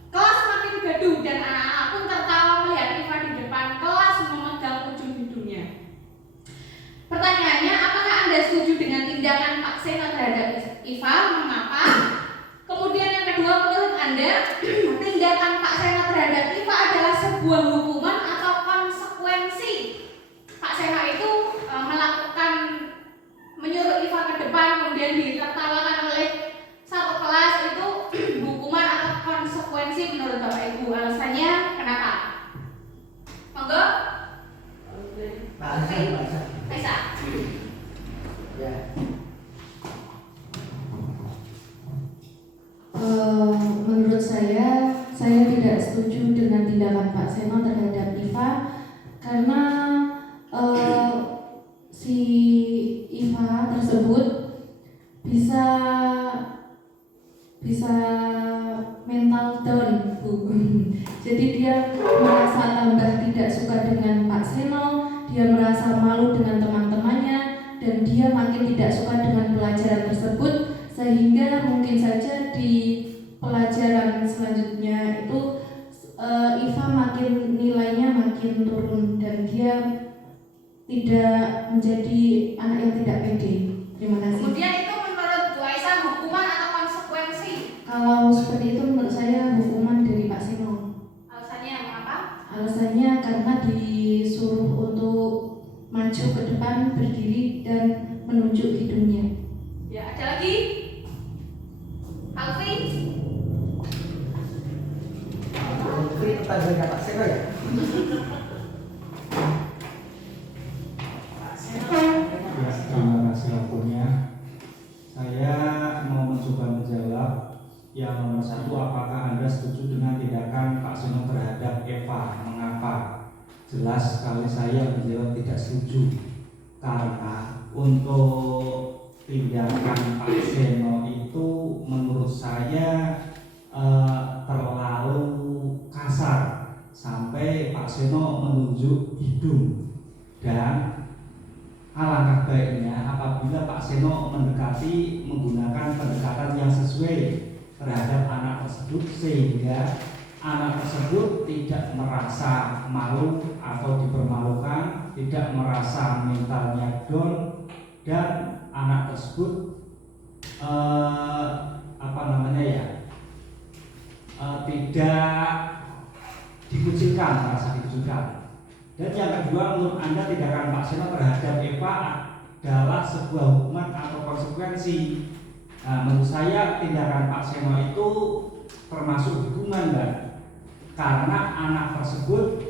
Kelas makin gaduh dan anak-anak pun tertawa melihat Iva di depan kelas memegang ujung hidungnya. Pertanyaannya, apakah Anda setuju dengan tindakan Pak Seno terhadap Iva? Mengapa? Kemudian yang kedua, menurut Anda, tindakan Pak Seno terhadap Iva adalah sebuah hukuman atau konsekuensi? Pak Seno itu menyuruh Iva ke depan, kemudian ditertawakan oleh satu kelas, itu hukuman atau konsekuensi menurut Bapak Ibu? Alasannya kenapa? Monggo. Bisa. Ya. Menurut saya tidak setuju dengan tindakan Pak Seno terhadap Iva, karena si Iva tersebut bisa mental down, Bu. Jadi dia merasa tambah tidak suka dengan Pak Seno, dia merasa malu dengan teman-temannya, dan dia makin tidak suka dengan pelajaran tersebut, sehingga mungkin saja di pelajaran selanjutnya itu Iva nilainya makin turun dan dia tidak menjadi anak yang tidak pede. Terima kasih. Kemudian itu menurut Bu Aisyah hukuman atau konsekuensi? Kalau seperti itu menurut saya hukuman dari Pak Seno. Alasannya mengapa? Alasannya karena disuruh untuk maju ke depan, berdiri dan menunjuk hidungnya. Ya, ada lagi? Alfi? Ini pertanyaannya Pak Seno ya? Ya, terima kasih waktunya. Saya mau mencoba menjawab yang nomor satu, apakah Anda setuju dengan tindakan Pak Seno terhadap Eva? Mengapa? Jelas sekali saya menjawab tidak setuju. Karena untuk tindakan Pak Seno itu menurut saya terlalu kasar sampai Pak Seno menunjuk hidung, dan alangkah baiknya apabila Pak Seno mendekati menggunakan pendekatan yang sesuai terhadap anak tersebut sehingga anak tersebut tidak merasa malu atau dipermalukan, tidak merasa mentalnya down, dan anak tersebut tidak dikucilkan, merasa dikucilkan. Dan yang kedua, menurut Anda tindakan Pak Seno terhadap Eva adalah sebuah hukuman atau konsekuensi? Menurut saya tindakan Pak Seno itu termasuk hukuman, Mbak, karena anak tersebut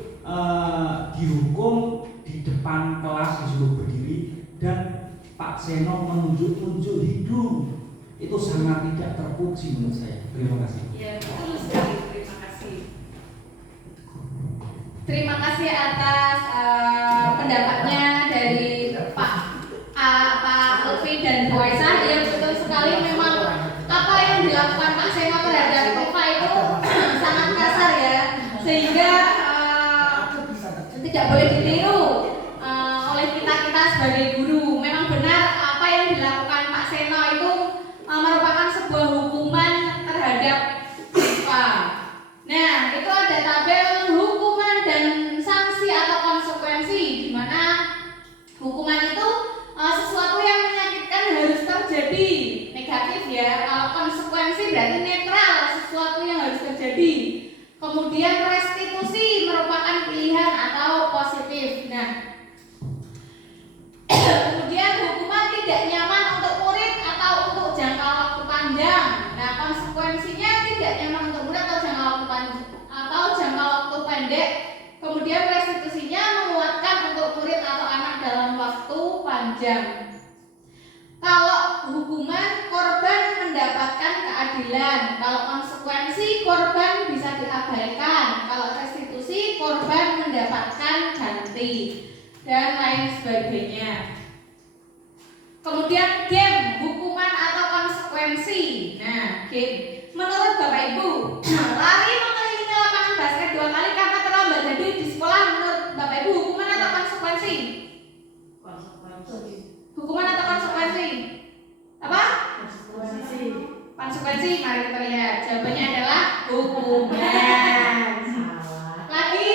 dihukum di depan kelas, disuruh berdiri dan Pak Seno menunjuk-nunjuk hidung. Itu sangat tidak terpuji menurut saya. Terima kasih. Ya, betul sekali. Terima kasih. Terima kasih atas pendapatnya dari Pak Lutfi dan Bu Aisyah. Ya, betul sekali, memang apa yang dilakukan Pak Seno terhadap Eva itu sangat kasar ya, sehingga tidak boleh ditiru oleh kita sebagai guru. Memang benar apa yang dilakukan Pak Seno itu merupakan sebuah hukuman terhadap Eva. Nah, itu ada tabel hukuman dan sanksi atau konsekuensi, di mana hukuman itu sesuatu yang menyakitkan harus terjadi, negatif ya. Kalau konsekuensi berarti netral, sesuatu yang harus terjadi. Kemudian restitusi merupakan pilihan atau positif. Nah, kemudian hukuman tidak nyaman untuk murid atau untuk jangka waktu panjang. Nah, konsekuensinya tidak nyaman untuk murid atau jangka waktu pendek. Kemudian restitusinya menguatkan untuk murid atau anak dalam waktu panjang. Kalau hukuman, korban mendapatkan keadilan. Kalau konsekuensi, korban bisa diabaikan. Kalau restitusi, korban mendapatkan ganti dan lain sebagainya. Kemudian game, hukuman atau konsekuensi. Nah, game. Menurut Bapak Ibu, lari mengelilingi lapangan basket 2 kali karena terlambat hadir di sekolah, menurut Bapak Ibu hukuman atau konsekuensi? Hukuman atau konsekuensi? Apa? Konsekuensi. Mari kita lihat. Jawabannya adalah hukuman. Lagi,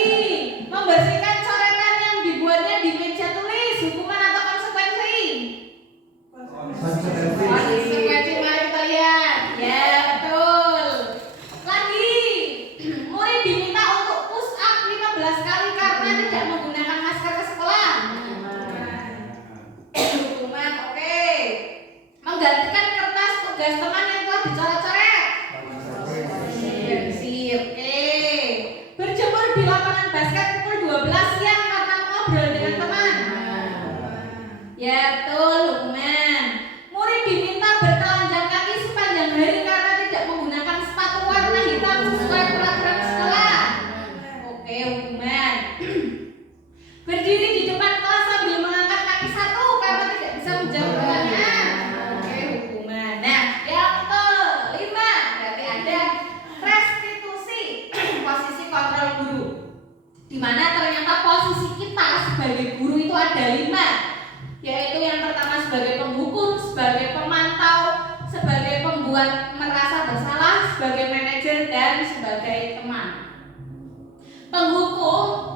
membersihkan coretan yang dibuatnya di meja tulis, hukuman atau konsekuensi? Konsekuensi. Mari kita lihat. Ya, betul. Lagi, murid diminta untuk push up 15 kali karena tidak menggunakan masker ke sekolah. Hukuman, oke. Menggantikan kertas tugas teman yang telah dicoret-coret. Sip, oke. Berjemur di lapangan basket pukul 12 siang karena ngobrol dengan teman. Ya, betul, hukuman. Murid diminta bertelanjang kaki sepanjang hari karena tidak menggunakan sepatu warna hitam sesuai peraturan sekolah. Oke, hukuman. Berdiri di depan kelas sambil mengangkat kaki satu karena tidak bisa menjawab pertanyaan. Oke, hukuman. Nah, yang ke-5, membuat merasa bersalah sebagai manajer dan sebagai teman. Penghukum,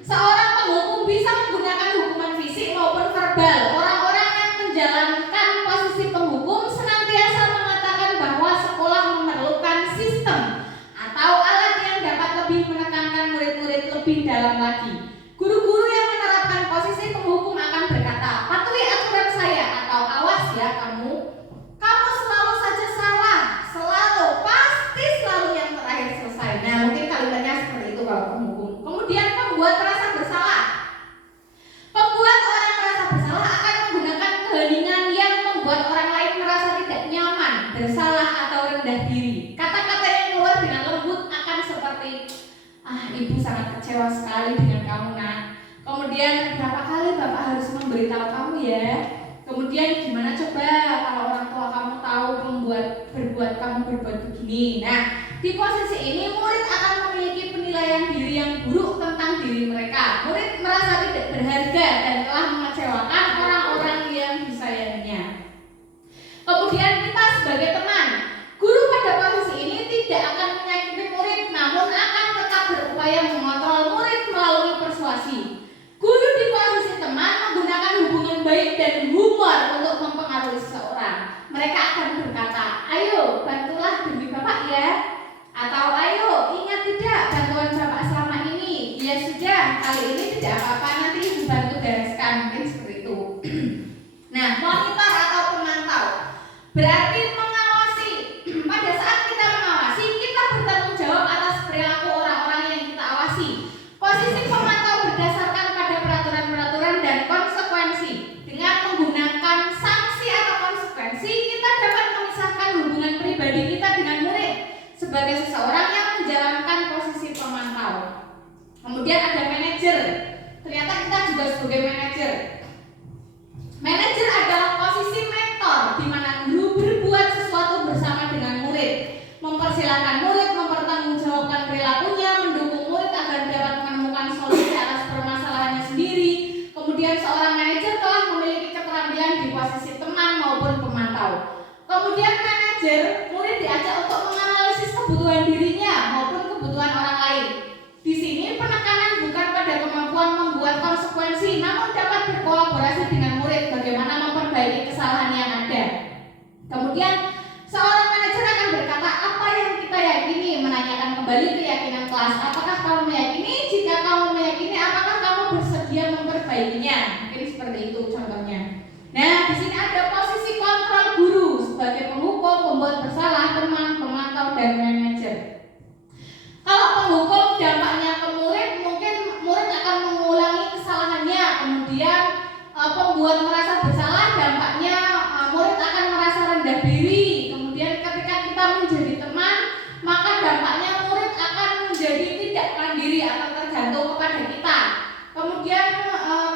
seorang penghukum bisa menggunakan hukuman fisik maupun verbal. Orang-orang yang menjalankan posisi penghukum senantiasa mengatakan bahwa sekolah memerlukan sistem atau alat yang dapat lebih menekankan murid-murid lebih dalam lagi. Guru-guru yang menerapkan posisi penghukum akan berkata, patuhi aturan saya, atau awas ya kamu selalu saja salah, pasti selalu yang terakhir selesai. Nah, mungkin kalimatnya seperti itu kalau penghukum. Kemudian membuat merasa bersalah. Pembuat orang merasa bersalah akan menggunakan keheningan yang membuat orang lain merasa tidak nyaman, bersalah atau rendah diri. Kata-kata yang keluar dengan lembut akan seperti, ibu sangat kecewa sekali dengan kamu nak. Kemudian berapa kali bapak harus memberitahu kamu ya. Kemudian gimana coba kalau orang tua kamu tahu berbuat kamu berbuat begini. Nah, di posisi ini murid akan memiliki penilaian diri yang buruk tentang diri mereka. Murid merasa tidak berharga dan telah mengecewakan orang-orang yang disayanginya. Kemudian kita sebagai teman, guru pada posisi ini tidak akan menyakiti murid, namun akan tetap berupaya mengontrol murid melalui persuasi. Guru di posisi teman menggunakan hubungan baik dan humor untuk mempengaruhi seseorang. Mereka akan berkata, ayo bantulah demi bapak ya, atau ayo ingat tidak bantuan bapak selama ini. Ya sudah, kali ini tidak apa-apa, nanti ibu bantu bereskan. Mungkin seperti itu. Nah, monitor atau pemantau berarti mengawasi. Pada saat kita mengawasi, kita bertanggung jawab atas perilaku orang-orang yang kita awasi. Posisi pemantau berdasarkan pada peraturan-peraturan dan konsekuensi. Dengan menggunakan sanksi atau konsekuensi, kita dapat memisahkan hubungan pribadi kita dengan murid sebagai seseorang yang menjalankan posisi pemantau. Kemudian ada manajer. Ternyata kita juga sebagai manajer. Manajer adalah posisi mentor di mana guru berbuat sesuatu bersama dengan murid, mempersilahkan murid mempertanggungjawabkan perilakunya, mendukung murid agar dapat menemukan solusi atas permasalahannya sendiri. Kemudian seorang manajer telah memiliki keterampilan di posisi teman maupun pemantau. Kemudian manajer, murid diajak untuk menganalisis kebutuhan dirinya maupun kebutuhan orang lain. Di sini penekanan bukan pada kemampuan membuat konsekuensi, namun dapat berkolaborasi dengan murid bagaimana memperbaiki kesalahan yang ada. Kemudian seorang manajer akan berkata, apa yang kita yakini, menanyakan kembali keyakinan kelas. Apakah kamu meyakini? Jika kamu meyakini, apakah kamu bersedia memperbaikinya? Mungkin seperti itu contohnya. Nah, di sini ada posisi kontrol guru sebagai penghukum, pembuat bersalah, teman, pemantau, dan manajer. Kalau penghukum dampaknya ke murid, mungkin murid akan mengulangi kesalahannya. Kemudian pembuat merasa bersalah, dampaknya murid akan merasa rendah diri. Kemudian ketika kita menjadi teman, maka dampaknya murid akan menjadi tidak mandiri atau tergantung kepada kita. Kemudian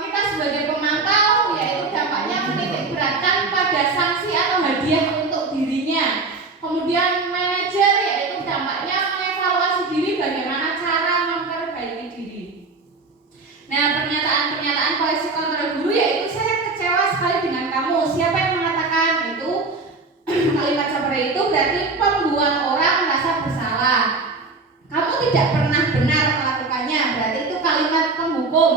kita sebagai pemantau, yaitu dampaknya menitik beratkan pada sanksi atau hadiah untuk dirinya. Kemudian manajer, yaitu dampaknya mengevaluasi diri bagaimana cara memperbaiki diri. Nah, pernyataan-pernyataan posisi kontrol guru yaitu saya kecewa sekali dengan kamu. Siapa yang mengatakan itu? Kalimat seperti itu berarti membuat orang merasa bersalah. Kamu tidak pernah benar melakukannya, berarti itu kalimat penghukum.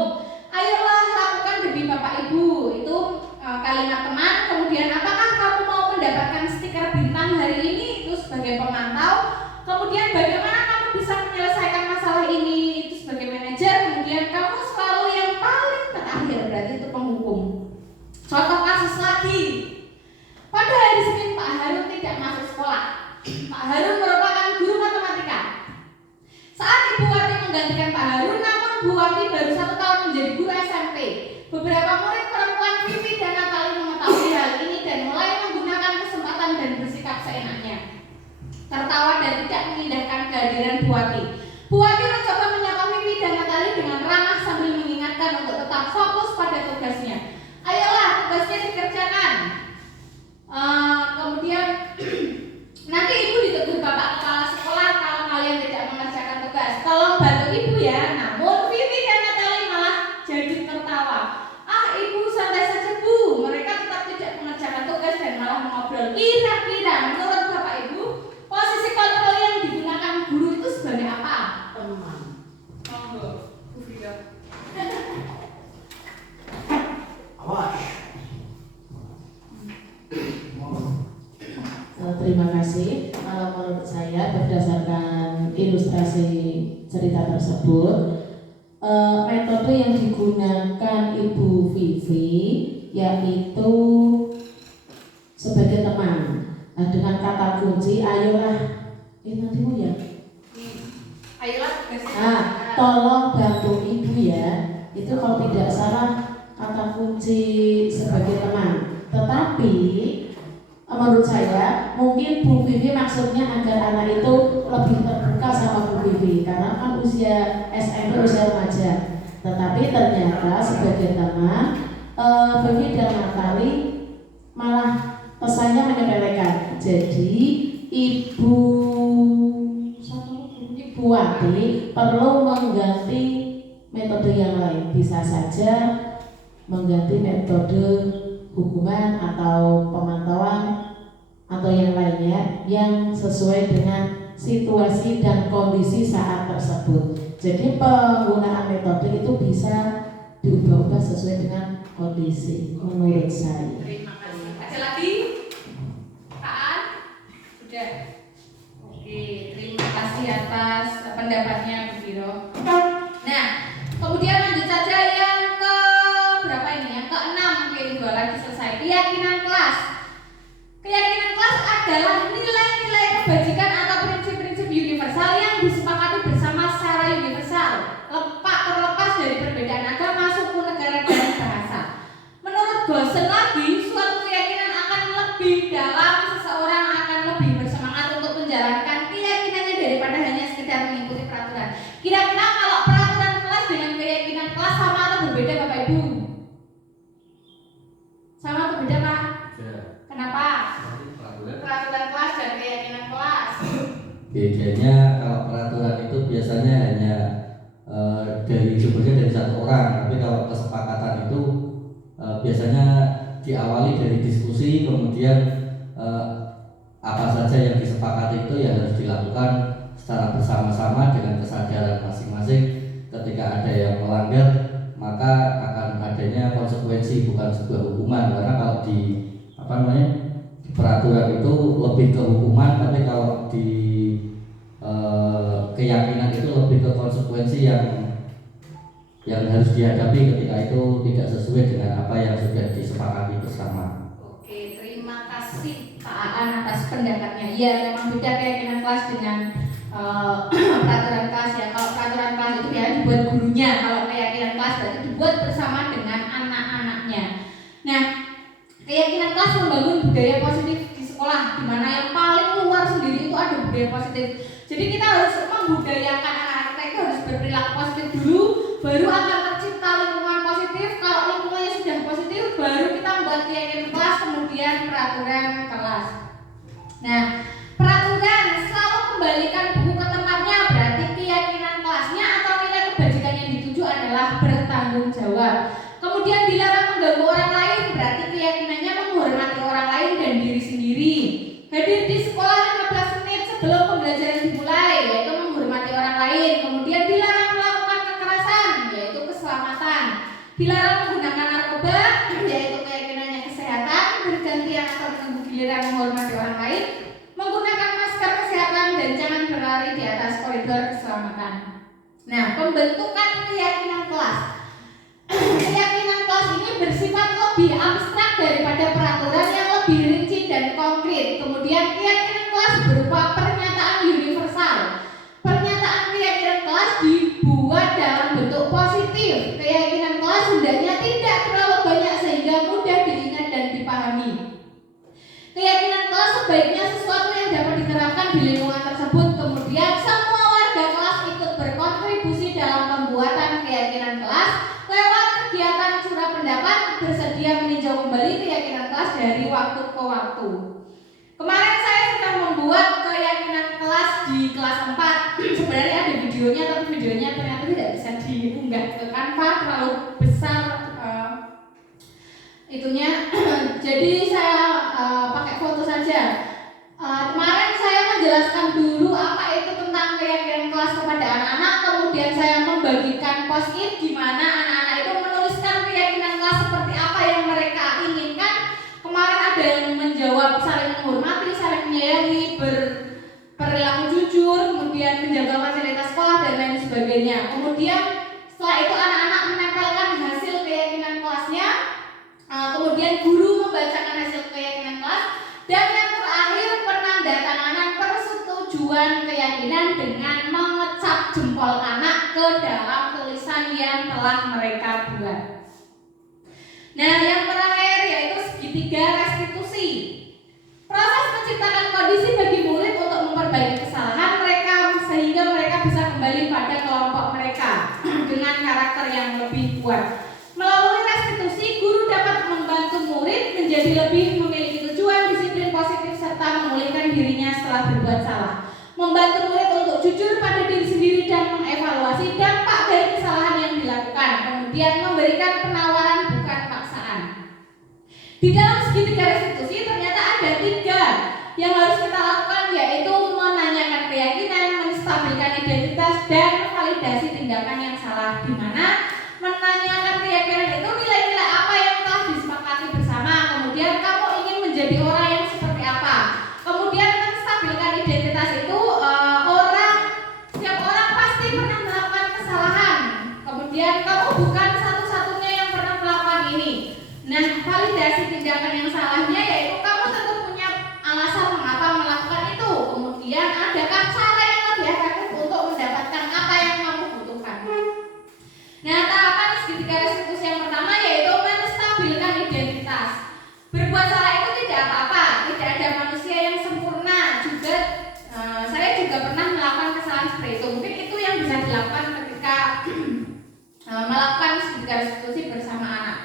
Ayolah lakukan demi bapak ibu, itu kalimat teman. Kemudian apakah kamu mau mendapatkan stiker bintang hari ini? Itu sebagai pemantau. Kemudian bagaimana kamu bisa menyelesaikan masalah ini? Itu sebagai manajer. Kemudian kamu selalu yang paling terakhir, berarti itu penghukum. Contoh kasus lagi. Pada hari Senin Pak Harun tidak masuk sekolah. Pak Harun merupakan guru matematika. Saat Ibu Wati menggantikan Pak Harun, namun Bu Wati baru 1 tahun menjadi guru SMP. Beberapa murid perempuan Vivi dan Natali mengetahui hal ini dan mulai menggunakan kesempatan dan bersikap seenaknya, tertawa dan tidak mengindahkan kehadiran Bu Wati. Bu Wati mencoba menyapa Vivi dan Natali dengan ramah sambil mengingatkan untuk tetap fokus pada tugasnya. Ayolah, tugasnya dikerjakan. Kemudian nanti ibu ditegur bapak kepala sekolah kalau kalian tidak mengerjakan tugas. Tolong bantu ibu ya. Namun Vivi dan Natali malah jadi tertawa. Ibu santai saja bu. Mereka tetap tidak mengerjakan tugas dan malah mengobrol. Kira-kira menurut bapak kasih. Kalau menurut saya berdasarkan ilustrasi cerita tersebut, metode yang digunakan Ibu Vivi yaitu sebagai teman. Nah, dengan kata kunci, ayolah, nantimu ya. Ayolah tugas. Tolong bantu ibu ya. Itu kalau tidak salah kata kunci sebagai teman. Tetapi menurut saya mungkin Bu Vivi maksudnya agar anak itu lebih terbuka sama Bu Vivi karena kan usia SMP, usia remaja. Tetapi ternyata sebagai teman Vivi dan Natali malah pesannya menyepelekan. Jadi Ibu Wati perlu mengganti metode yang lain. Bisa saja mengganti metode hukuman atau pemantauan atau yang lainnya yang sesuai dengan situasi dan kondisi saat tersebut. Jadi penggunaan metode itu bisa diubah-ubah sesuai dengan kondisi menurut saya. Terima kasih. Ada lagi? Pak An? Sudah. Oke, terima kasih atas pendapatnya Bu Viro. Nah, kemudian lanjut saja yang ke berapa ini? Yang ke-6, mungkin 2 lagi selesai. Keyakinan kelas. Keyakinan kelas adalah nilai-nilai kebajikan atau prinsip-prinsip universal yang disepakati bersama secara universal, terlepas dari perbedaan agama, suku, negara, dan bahasa. Menurut Gosen lagi, suatu keyakinan akan lebih dalam, seseorang akan lebih bersemangat untuk menjalankan keyakinannya daripada hanya sekedar mengikuti peraturan. Kira-kira kalau peraturan kelas dengan keyakinan kelas sama atau berbeda Bapak Ibu? Sama atau beda Pak? Kenapa? Peraturan kelas dan keyakinan kelas. Bedanya kalau peraturan itu biasanya hanya dari sumbernya dari satu orang, tapi kalau kesepakatan itu biasanya diawali dari diskusi, kemudian apa saja yang disepakati itu ya harus dilakukan secara bersama-sama dengan kesadaran masing-masing. Ketika ada yang melanggar, maka akan adanya konsekuensi, bukan sebuah hukuman. Karena kalau di di peraturan itu lebih ke hukuman, tapi kalau di keyakinan itu lebih ke konsekuensi yang harus dihadapi ketika itu tidak sesuai dengan apa yang sudah disepakati bersama. Oke, terima kasih Pak Aan atas pendapatnya. Ya, memang beda keyakinan kelas dengan peraturan kelas ya. Kalau peraturan kelas itu ya dibuat gurunya, kalau keyakinan kelas berarti dibuat bersama dengan anak-anaknya. Nah, keyakinan kelas membangun budaya positif di sekolah, di mana yang paling luar sendiri itu ada budaya positif. Jadi kita harus membudayakan anak-anak kita itu harus berperilaku positif dulu, baru akan tercipta lingkungan positif. Kalau lingkungannya sudah positif, baru kita membuat keyakinan kelas, kemudian peraturan kelas. Nah, peraturan selalu kembalikan buku ke tempatnya, berarti keyakinan kelasnya atau nilai kebajikan yang dituju adalah bertanggung jawab. Kemudian dilarang mengganggu orang lain, berarti keyakinannya menghormati orang lain dan diri sendiri. Hadir di sekolah 15 menit sebelum pembelajaran dimulai, yaitu menghormati orang lain. Kemudian dilarang melakukan kekerasan, yaitu keselamatan. Dilarang menggunakan narkoba, yaitu keyakinannya kesehatan, bergantian atau menunggu giliran menghormati orang lain. Menggunakan masker kesehatan dan jangan berlari di atas koridor keselamatan. Nah, pembentukan keyakinan kelas. Keyakinan kelas ini bersifat lebih abstrak daripada peraturan yang lebih rinci dan konkret. Kemudian keyakinan kelas berupa pernyataan universal. Pernyataan keyakinan kelas dibuat dalam bentuk positif. Keyakinan kelas hendaknya tidak terlalu banyak sehingga mudah diingat dan dipahami. Keyakinan kelas sebaiknya sesuatu yang dapat diterapkan di lingkungan tersebut. Kemudian semua warga kelas ikut berkontribusi dalam pembuatan keyakinan kelas lewat kegiatan curah pendapat, bersedia meninjau kembali keyakinan kelas dari waktu ke waktu. Kemarin saya sudah membuat keyakinan kelas di kelas 4. Sebenarnya ada videonya, tapi videonya ternyata tidak bisa diunggah ke Canva, terlalu besar itunya. Jadi saya pakai foto saja. Kemarin saya menjelaskan dulu apa itu tentang keyakinan kelas kepada anak-anak, kemudian saya membagikan post-it di mana anak-anak itu menuliskan keyakinan kelas seperti apa yang mereka inginkan. Kemarin ada yang menjawab saling menghormati, saling menyayangi, kemudian menjaga fasilitas sekolah dan lain sebagainya. Kemudian setelah itu anak-anak menempelkan hasil keyakinan kelasnya, kemudian guru membacakan hasil keyakinan kelas, dan yang terakhir penandatanganan persetujuan keyakinan dengan mengecap jempol anak ke dalam tulisan yang telah mereka buat. Nah, yang terakhir yaitu segitiga restitusi. Proses menciptakan kondisi bagi murid untuk memperbaiki kesalahan mereka sehingga mereka bisa kembali pada kelompok mereka dengan karakter yang lebih kuat. Melalui restitusi, guru dapat membantu murid menjadi lebih memiliki tujuan, disiplin positif, serta memulihkan dirinya setelah berbuat salah. Membantu murid untuk jujur pada diri sendiri dan mengevaluasi dampak dari kesalahan yang dilakukan. Kemudian memberikan penawaran bukan paksaan. Di dalam segitiga restitusi ternyata ada 3 yang harus kita lakukan, yaitu menanyakan keyakinan, menstabilkan identitas, dan validasi tindakan yang salah. Di mana menanyakan keyakinan itu nilai-nilai apa yang telah disepakati bersama, kemudian kamu ingin menjadi orang yang seperti apa. Kemudian menstabilkan identitas itu setiap orang pasti pernah melakukan kesalahan, kemudian kamu bukan satu-satunya yang pernah melakukan ini. Nah, validasi tindakan yang salahnya yaitu kamu tentu punya alasan mengapa melakukan itu. Kemudian adakah cara yang lebih efektif untuk mendapatkan apa yang kamu butuhkan. Nah, tahapan segitiga restitusi yang pertama yaitu menstabilkan identitas. Berbuat salah itu tidak apa-apa, tidak ada manusia yang sempurna. Juga saya juga pernah melakukan kesalahan seperti itu. Mungkin itu yang bisa dilakukan ketika melakukan segitiga restitusi bersama anak.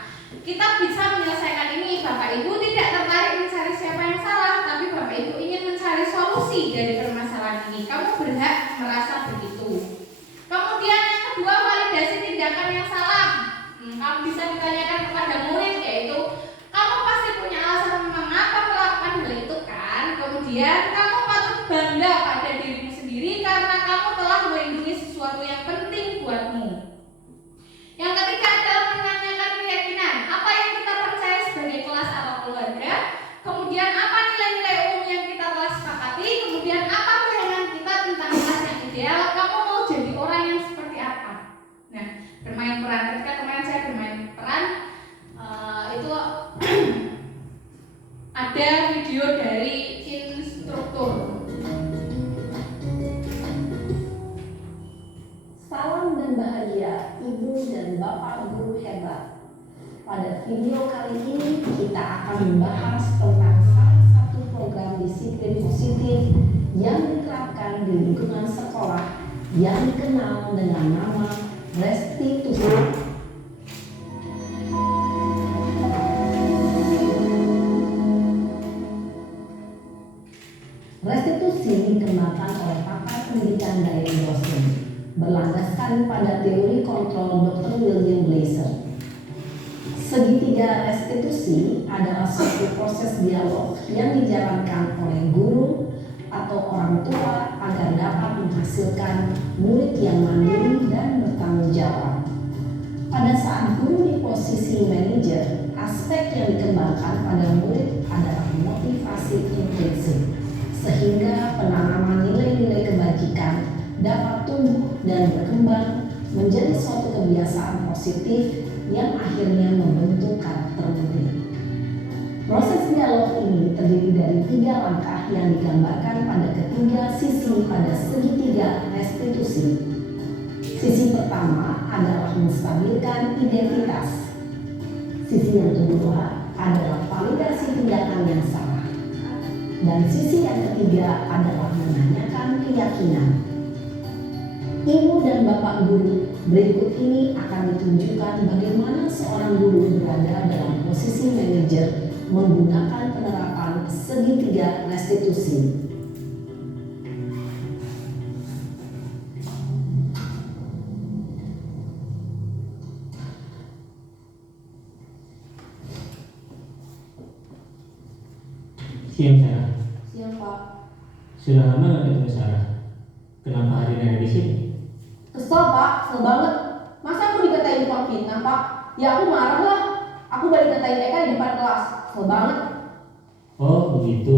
Kita bisa menyelesaikan ini. Bapak Ibu tidak tertarik mencari siapa yang salah, tapi Bapak Ibu ingin mencari solusi dari permasalahan ini. Kamu berhak merasa begitu. Kemudian yang kedua, validasi tindakan yang salah. Kamu bisa ditanyakan kepada murid, yaitu kamu pasti punya alasan mengapa melakukan hal itu kan. Kemudian kamu patut bangga pada dirimu sendiri karena kamu telah melindungi sesuatu yang penting buatmu. Yang ketiga adalah menanyakan keyakinan. Apa yang kita percaya sebagai kelas atau keluarga? Kemudian apa nilai-nilai umum yang kita telah sepakati? Kemudian apa bayangan kita tentang kelas yang ideal? Kamu mau jadi orang yang seperti apa? Nah, bermain peran. Ketika kemarin saya bermain peran, itu ada video dari instruktur. Salam dan bahagia Ibu dan Bapak Guru hebat. Pada video kali ini kita akan membahas tentang salah satu program disiplin positif yang diterapkan di lingkungan sekolah yang dikenal dengan nama restitusi. Restitusi dikembangkan oleh pakar pendidikan dari dosen, berlandaskan pada teori kontrol Dr. William Blaser. Segitiga restitusi adalah suatu proses dialog yang dijalankan oleh guru atau orang tua agar dapat menghasilkan murid yang mandiri dan bertanggung jawab. Pada saat guru di posisi manajer, aspek yang dikembangkan pada murid adalah motivasi intrinsik, sehingga penanaman nilai-nilai kebajikan dapat tumbuh dan berkembang menjadi suatu kebiasaan positif yang akhirnya membentuk karakter murid. Proses dialog ini terdiri dari 3 langkah yang digambarkan pada ketiga sisi pada segitiga restitusi. Sisi pertama adalah menstabilkan identitas. Sisi yang kedua adalah validasi tindakan yang salah. Dan sisi yang ketiga adalah menanyakan keyakinan. Ibu dan Bapak Guru, berikut ini akan ditunjukkan bagaimana seorang guru berada dalam posisi manajer menggunakan penerapan segitiga restitusi. Siang Sarah. Siang Pak. Sudah lama nggak ketemu Sarah? Kenapa hari ini ada di sini? Kesel Pak, kesel banget. Masa aku dikatain tukang fitnah Pak? Ya aku marah lah. Aku balik katain Eka di depan kelas. Kesel banget. Oh begitu.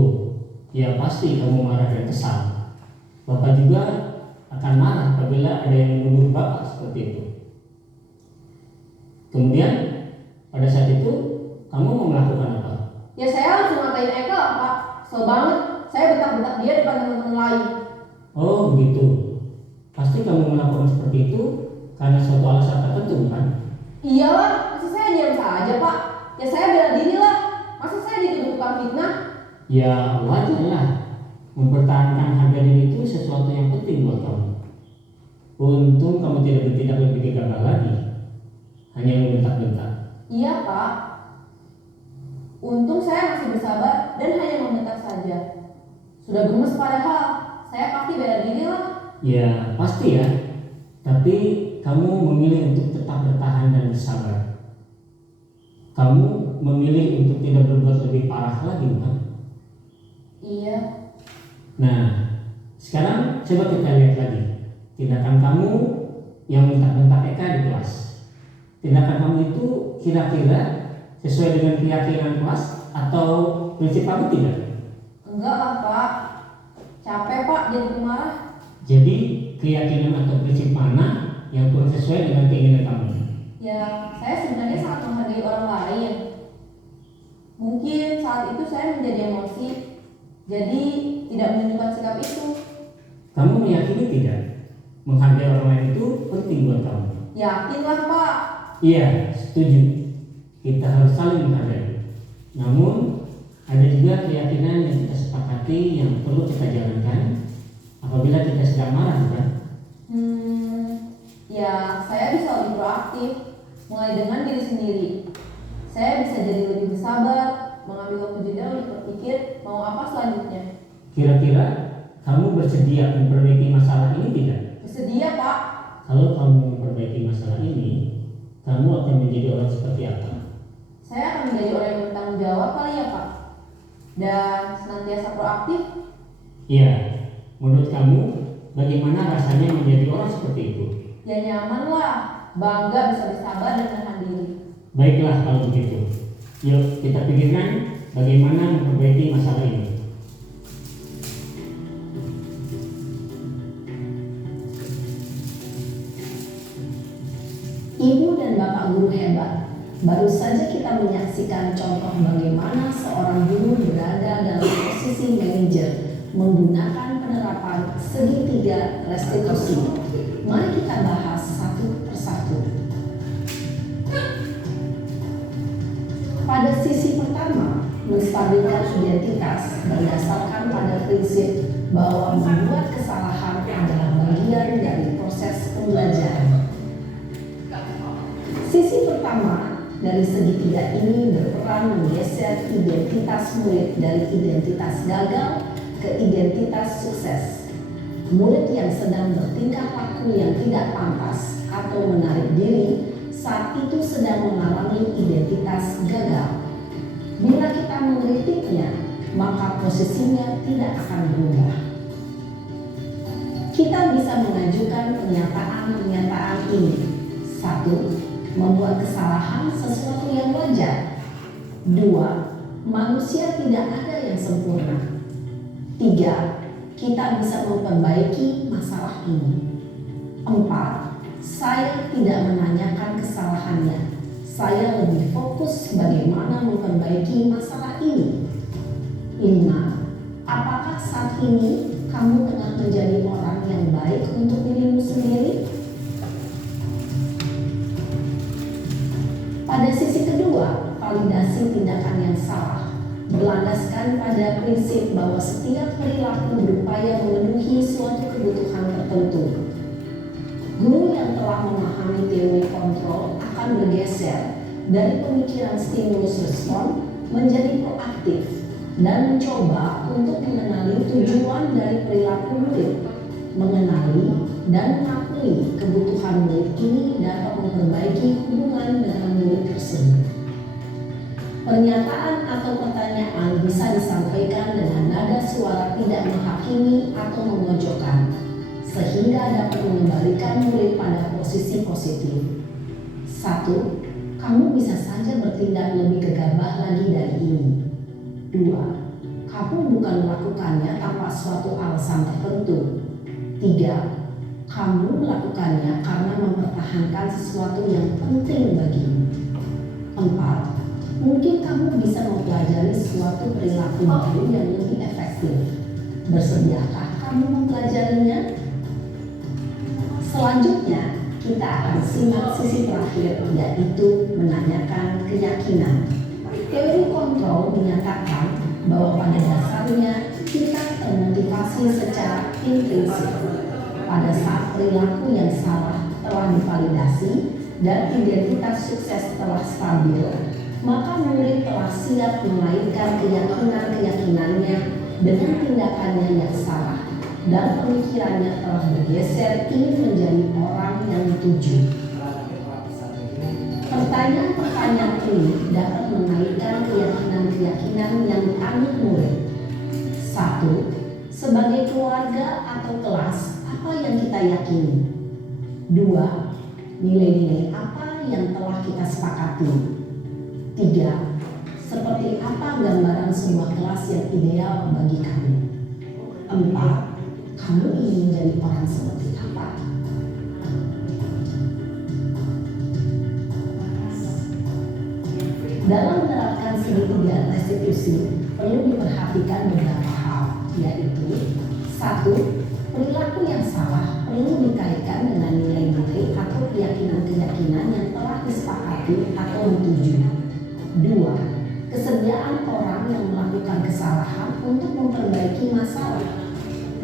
Ya pasti kamu marah dan kesal. Bapak juga akan marah apabila ada yang menuduh Bapak seperti itu. Kemudian pada saat itu kamu mau melakukan apa? Ya saya langsung ngatain Eka lah Pak. Kesel banget, saya bentak-bentak dia depan teman-teman lain. Oh begitu. Pasti kamu melakukan seperti itu karena suatu alasan tertentu bukan? Iyalah, masa saya diam saja Pak? Ya saya bela diri lah. Masa saya dituduh tukang fitnah? Ya wajar lah. Mempertahankan harga diri itu sesuatu yang penting buat kamu. Untung kamu tidak bertindak lebih gegabah lagi. Hanya membentak-bentak. Iya Pak. Untung saya masih bersabar dan hanya membentak saja. Sudah gemes padahal, saya pasti bela diri lah. Ya pasti ya. Tapi kamu memilih untuk tetap bertahan dan bersabar. Kamu memilih untuk tidak berbuat lebih parah lagi bukan? Iya. Nah, sekarang coba kita lihat lagi tindakan kamu yang bentak-bentak Eka di kelas. Tindakan kamu itu kira-kira sesuai dengan keyakinan kelas atau prinsip kamu tidak? Enggak lah Pak. Capek Pak jadi pemarah. Jadi keyakinan atau prinsip mana yang kurang sesuai dengan keinginan kamu? Ya, saya sebenarnya sangat menghargai orang lain. Mungkin saat itu saya menjadi emosi, jadi tidak menunjukkan sikap itu. Kamu meyakini tidak? Menghargai orang lain itu penting buat kamu. Yakin lah Pak. Iya, setuju. Kita harus saling menghargai. Namun, ada juga keyakinan yang kita sepakati yang perlu kita jalankan apabila kita sedang marah, bukan? Ya saya bisa lebih proaktif, mulai dengan diri sendiri. Saya bisa jadi lebih bersabar, mengambil waktu jeda untuk berpikir mau apa selanjutnya. Kira-kira kamu bersedia memperbaiki masalah ini tidak? Bersedia Pak. Kalau kamu memperbaiki masalah ini, kamu akan menjadi orang seperti apa? Saya akan menjadi orang yang bertanggung jawab kali ya Pak. Dan senantiasa proaktif. Iya, menurut kamu bagaimana rasanya menjadi orang seperti itu? Ya nyaman lah, bangga bisa bersabar dan menahan diri. Baiklah kalau begitu. Yuk kita pikirkan bagaimana memperbaiki masalah ini. Ibu dan Bapak guru hebat. Baru saja kita menyaksikan contoh bagaimana seorang guru berada dalam posisi manajer menggunakan penerapan segitiga restitusi. Mari kita bahas satu persatu. Pada sisi pertama, menstabilkan identitas berdasarkan pada prinsip bahwa membuat kesalahan adalah bagian dari proses pembelajaran. Sisi pertama dari segitiga ini berperan menggeser identitas murid dari identitas gagal ke identitas sukses. Murid yang sedang bertingkah laku yang tidak pantas atau menarik diri saat itu sedang mengalami identitas gagal. Bila kita mengkritiknya, maka posisinya tidak akan berubah. Kita bisa mengajukan pernyataan-pernyataan ini. 1. Membuat kesalahan sesuatu yang wajar. 2. Manusia tidak ada yang sempurna. 3. Kita bisa memperbaiki masalah ini. 4. Saya tidak menanyakan kesalahannya. Saya lebih fokus bagaimana memperbaiki masalah ini. 5. Apakah saat ini kamu tengah menjadi orang yang baik untuk dirimu sendiri? Pada sisi kedua, validasi tindakan yang salah berlandaskan pada prinsip bahwa setiap perilaku berupaya memenuhi suatu kebutuhan tertentu. Guru yang telah memahami teori kontrol akan bergeser dari pemikiran stimulus respon menjadi proaktif dan mencoba untuk mengenali tujuan dari perilaku murid. Mengenali dan mengakui kebutuhan murid ini dapat memperbaiki hubungan dengan murid tersebut. Pernyataan atau pertanyaan bisa disampaikan dengan nada suara tidak menghakimi atau memojokkan, sehingga dapat mengembalikan murid pada posisi positif. 1. Kamu bisa saja bertindak lebih gegabah lagi dari ini. 2. Kamu bukan melakukannya tanpa suatu alasan tertentu. 3. Kamu melakukannya karena mempertahankan sesuatu yang penting bagimu. 4. Mungkin kamu bisa mempelajari suatu perilaku baru yang lebih efektif. Bersediakah kamu mempelajarinya? Selanjutnya, kita akan simak sisi terakhir, yaitu menanyakan keyakinan. Teori kontrol menyatakan bahwa pada dasarnya kita termotivasi secara intrinsik. Pada saat perilaku yang salah telah divalidasi dan identitas sukses telah stabil, maka murid telah siap mengaitkan keyakinan-keyakinannya dengan tindakannya yang salah, dan pemikirannya telah bergeser ingin menjadi orang yang dituju. Pertanyaan-pertanyaan ini dapat mengaitkan keyakinan-keyakinan yang dianut murid. 1. Sebagai keluarga atau kelas, apa yang kita yakini? 2. Nilai-nilai apa yang telah kita sepakati? 3. Seperti apa gambaran sebuah kelas yang ideal bagi kamu? 4. Kamu ingin menjadi orang seperti apa? Dalam menerapkan segitiga restitusi, perlu diperhatikan beberapa hal, yaitu 1. Perilaku yang salah perlu dikaitkan dengan nilai-nilai atau keyakinan-keyakinan yang telah disepakati atau dituju. 2. Kesediaan orang yang melakukan kesalahan untuk memperbaiki masalah.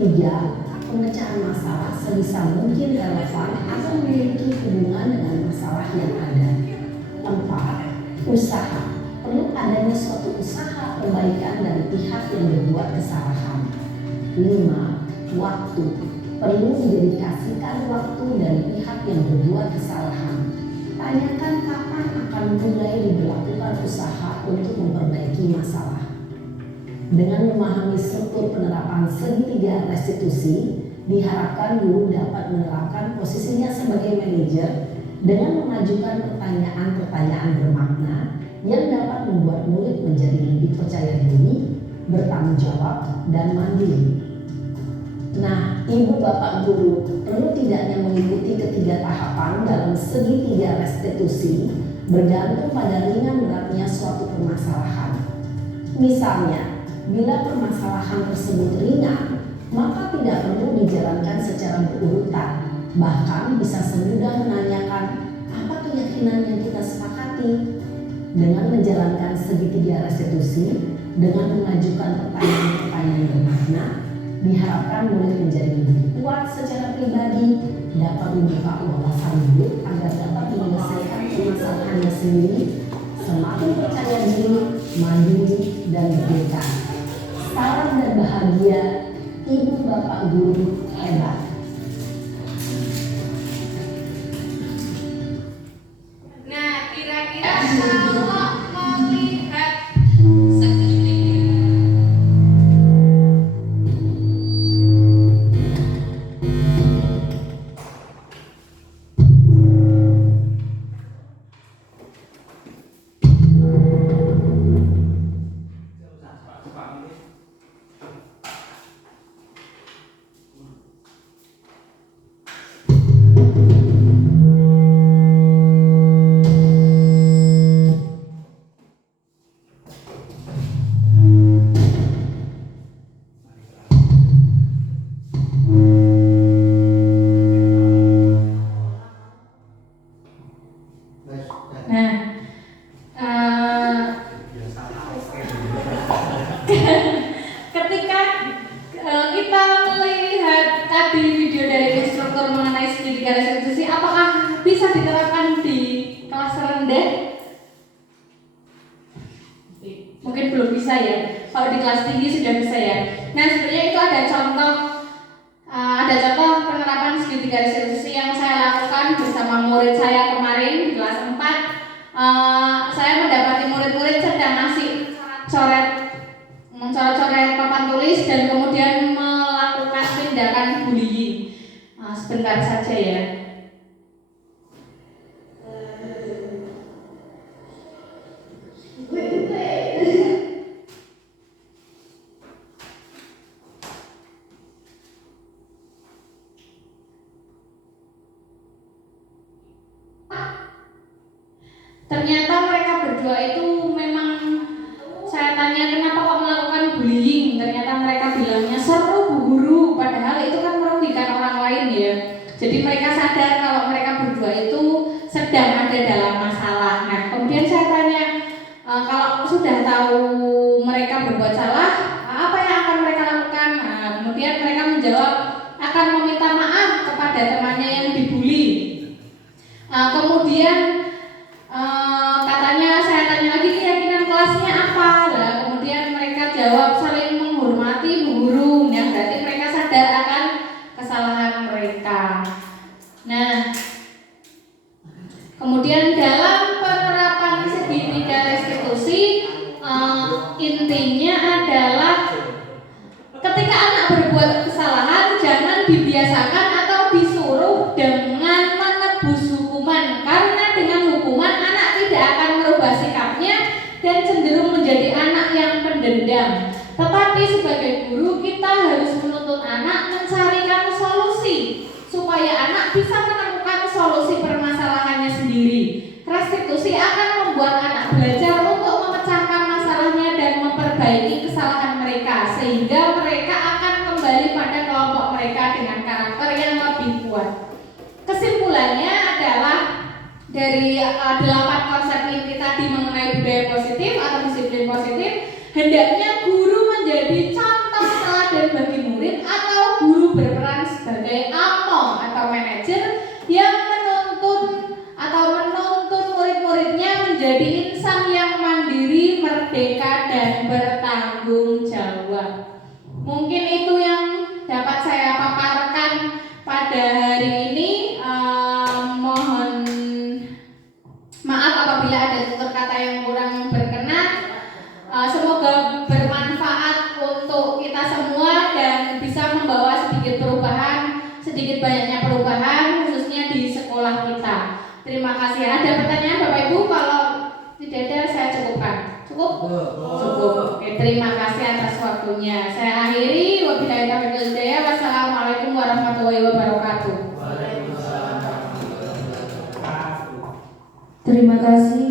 3. Pemecahan masalah sebisa mungkin relevan atau memiliki hubungan dengan masalah yang ada. 4. Usaha. Perlu adanya suatu usaha perbaikan dari pihak yang berbuat kesalahan. 5. Waktu. Perlu didedikasikan waktu dari pihak yang berbuat kesalahan. Tanyakan kapan akan mulai diberlakukan usaha untuk memperbaiki masalah. Dengan memahami struktur penerapan segitiga restitusi, diharapkan guru dapat menerapkan posisinya sebagai manajer dengan mengajukan pertanyaan-pertanyaan bermakna yang dapat membuat murid menjadi lebih percaya diri, bertanggung jawab, dan mandiri. Nah, ibu bapak guru perlu tidaknya mengikuti ketiga tahapan dalam segitiga restitusi bergantung pada ringan beratnya suatu permasalahan. Misalnya, bila permasalahan tersebut ringan, maka tidak perlu dijalankan secara berurutan. Bahkan bisa semudah menanyakan apa keyakinan yang kita sepakati. Dengan menjalankan segitiga restitusi, dengan mengajukan pertanyaan-pertanyaan bermakna, diharapkan murid menjadi lebih kuat secara pribadi, dapat membuka wawasan hidup agar dapat menyelesaikan permasalahannya sendiri, semakin percaya diri, mandiri, dan merdeka. Salam dan bahagia, ibu bapak guru hebat. Nah, kira-kira kalau melihat ketika kita melihat tadi video dari instruktur mengenai segitiga restitusi, apakah bisa diterapkan di kelas rendah? Mungkin belum bisa ya. Kalau di kelas tinggi sudah bisa ya. Nah, sebenarnya itu ada contoh penerapan segitiga restitusi yang saya lakukan bersama murid saya kemarin di kelas 4. Saya mendapati murid-murid sedang ngasih mencoret-coret papan tulis dan kemudian melakukan tindakan bullying. Sebentar saja ya. ternyata mereka berdua itu memang, saya tanya kenapa kok melakukan bullying, ternyata mereka bilangnya seru Bu Guru, padahal itu kan merugikan orang lain ya. Jadi mereka sadar kalau mereka berdua itu sedang ada dalam masalah. Nah kemudian saya tanya, kalau sudah tahu mereka berbuat salah, apa yang akan mereka lakukan? Nah, kemudian mereka menjawab akan meminta maaf kepada temannya yang dibully. Kemudian katanya saya tanya lagi keyakinan kelasnya apa? Nah, kemudian mereka jawab saling menghormati Bu Guru. Nah, berarti mereka sadar akan kesalahan mereka. Nah, kemudian dalam penerapan segitiga restitusi, intinya adalah ketika anak berbuat kesalahan jangan dibiasakan atau disuruh dengan menebus hukuman, karena dengan hukuman anak tidak akan merubah sikapnya dan cenderung menjadi anak yang pendendam. Tetapi sebagai guru kita harus menuntut anak mencarikan solusi supaya anak bisa menemukan solusi permasalahannya sendiri. Restitusi akan membuat anak belajar untuk memecahkan masalahnya dan memperbaiki kesalahan mereka, sehingga mereka akan kembali pada kelompok mereka dengan karakter yang lebih kuat. Kesimpulannya adalah dari 8 konsep inti tadi mengenai budaya positif atau disiplin positif, hendaknya guru menjadi contoh teladan bagi murid atau guru berperan sebagai AMO atau manajer yang menuntun murid-muridnya menjadi insan yang mandiri, merdeka, dan bertanggung jawab. Mungkin itu yang dapat saya paparkan pada hari ini. Mohon maaf apabila ada tutur kata yang kurang berkenan. Semoga bermanfaat untuk kita semua dan bisa membawa sedikit banyaknya perubahan khususnya di sekolah kita. Terima kasih. Ada pertanyaan Bapak Ibu? Kalau tidak ada saya cukupkan. Cukup? Cukup. Oke, terima kasih atas waktunya. Saya akhiri. Wabillahi taufiq wal hidayah. Wassalamualaikum warahmatullahi wabarakatuh. Terima kasih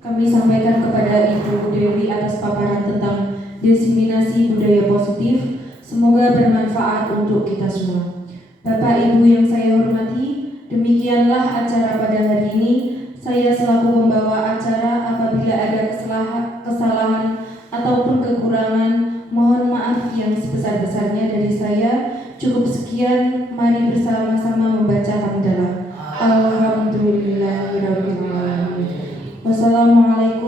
kami sampaikan kepada Ibu Dewi atas paparan tentang diseminasi budaya positif. Semoga bermanfaat untuk kita semua. Bapak Ibu yang saya hormati, demikianlah acara pada hari ini. Saya selaku pembawa acara, apabila ada kesalahan ataupun kekurangan, mohon maaf yang sebesar-besarnya dari saya. Cukup sekian, mari bersama-sama membaca hamdalah. Alhamdulillahirabbil alamin. Wassalamualaikum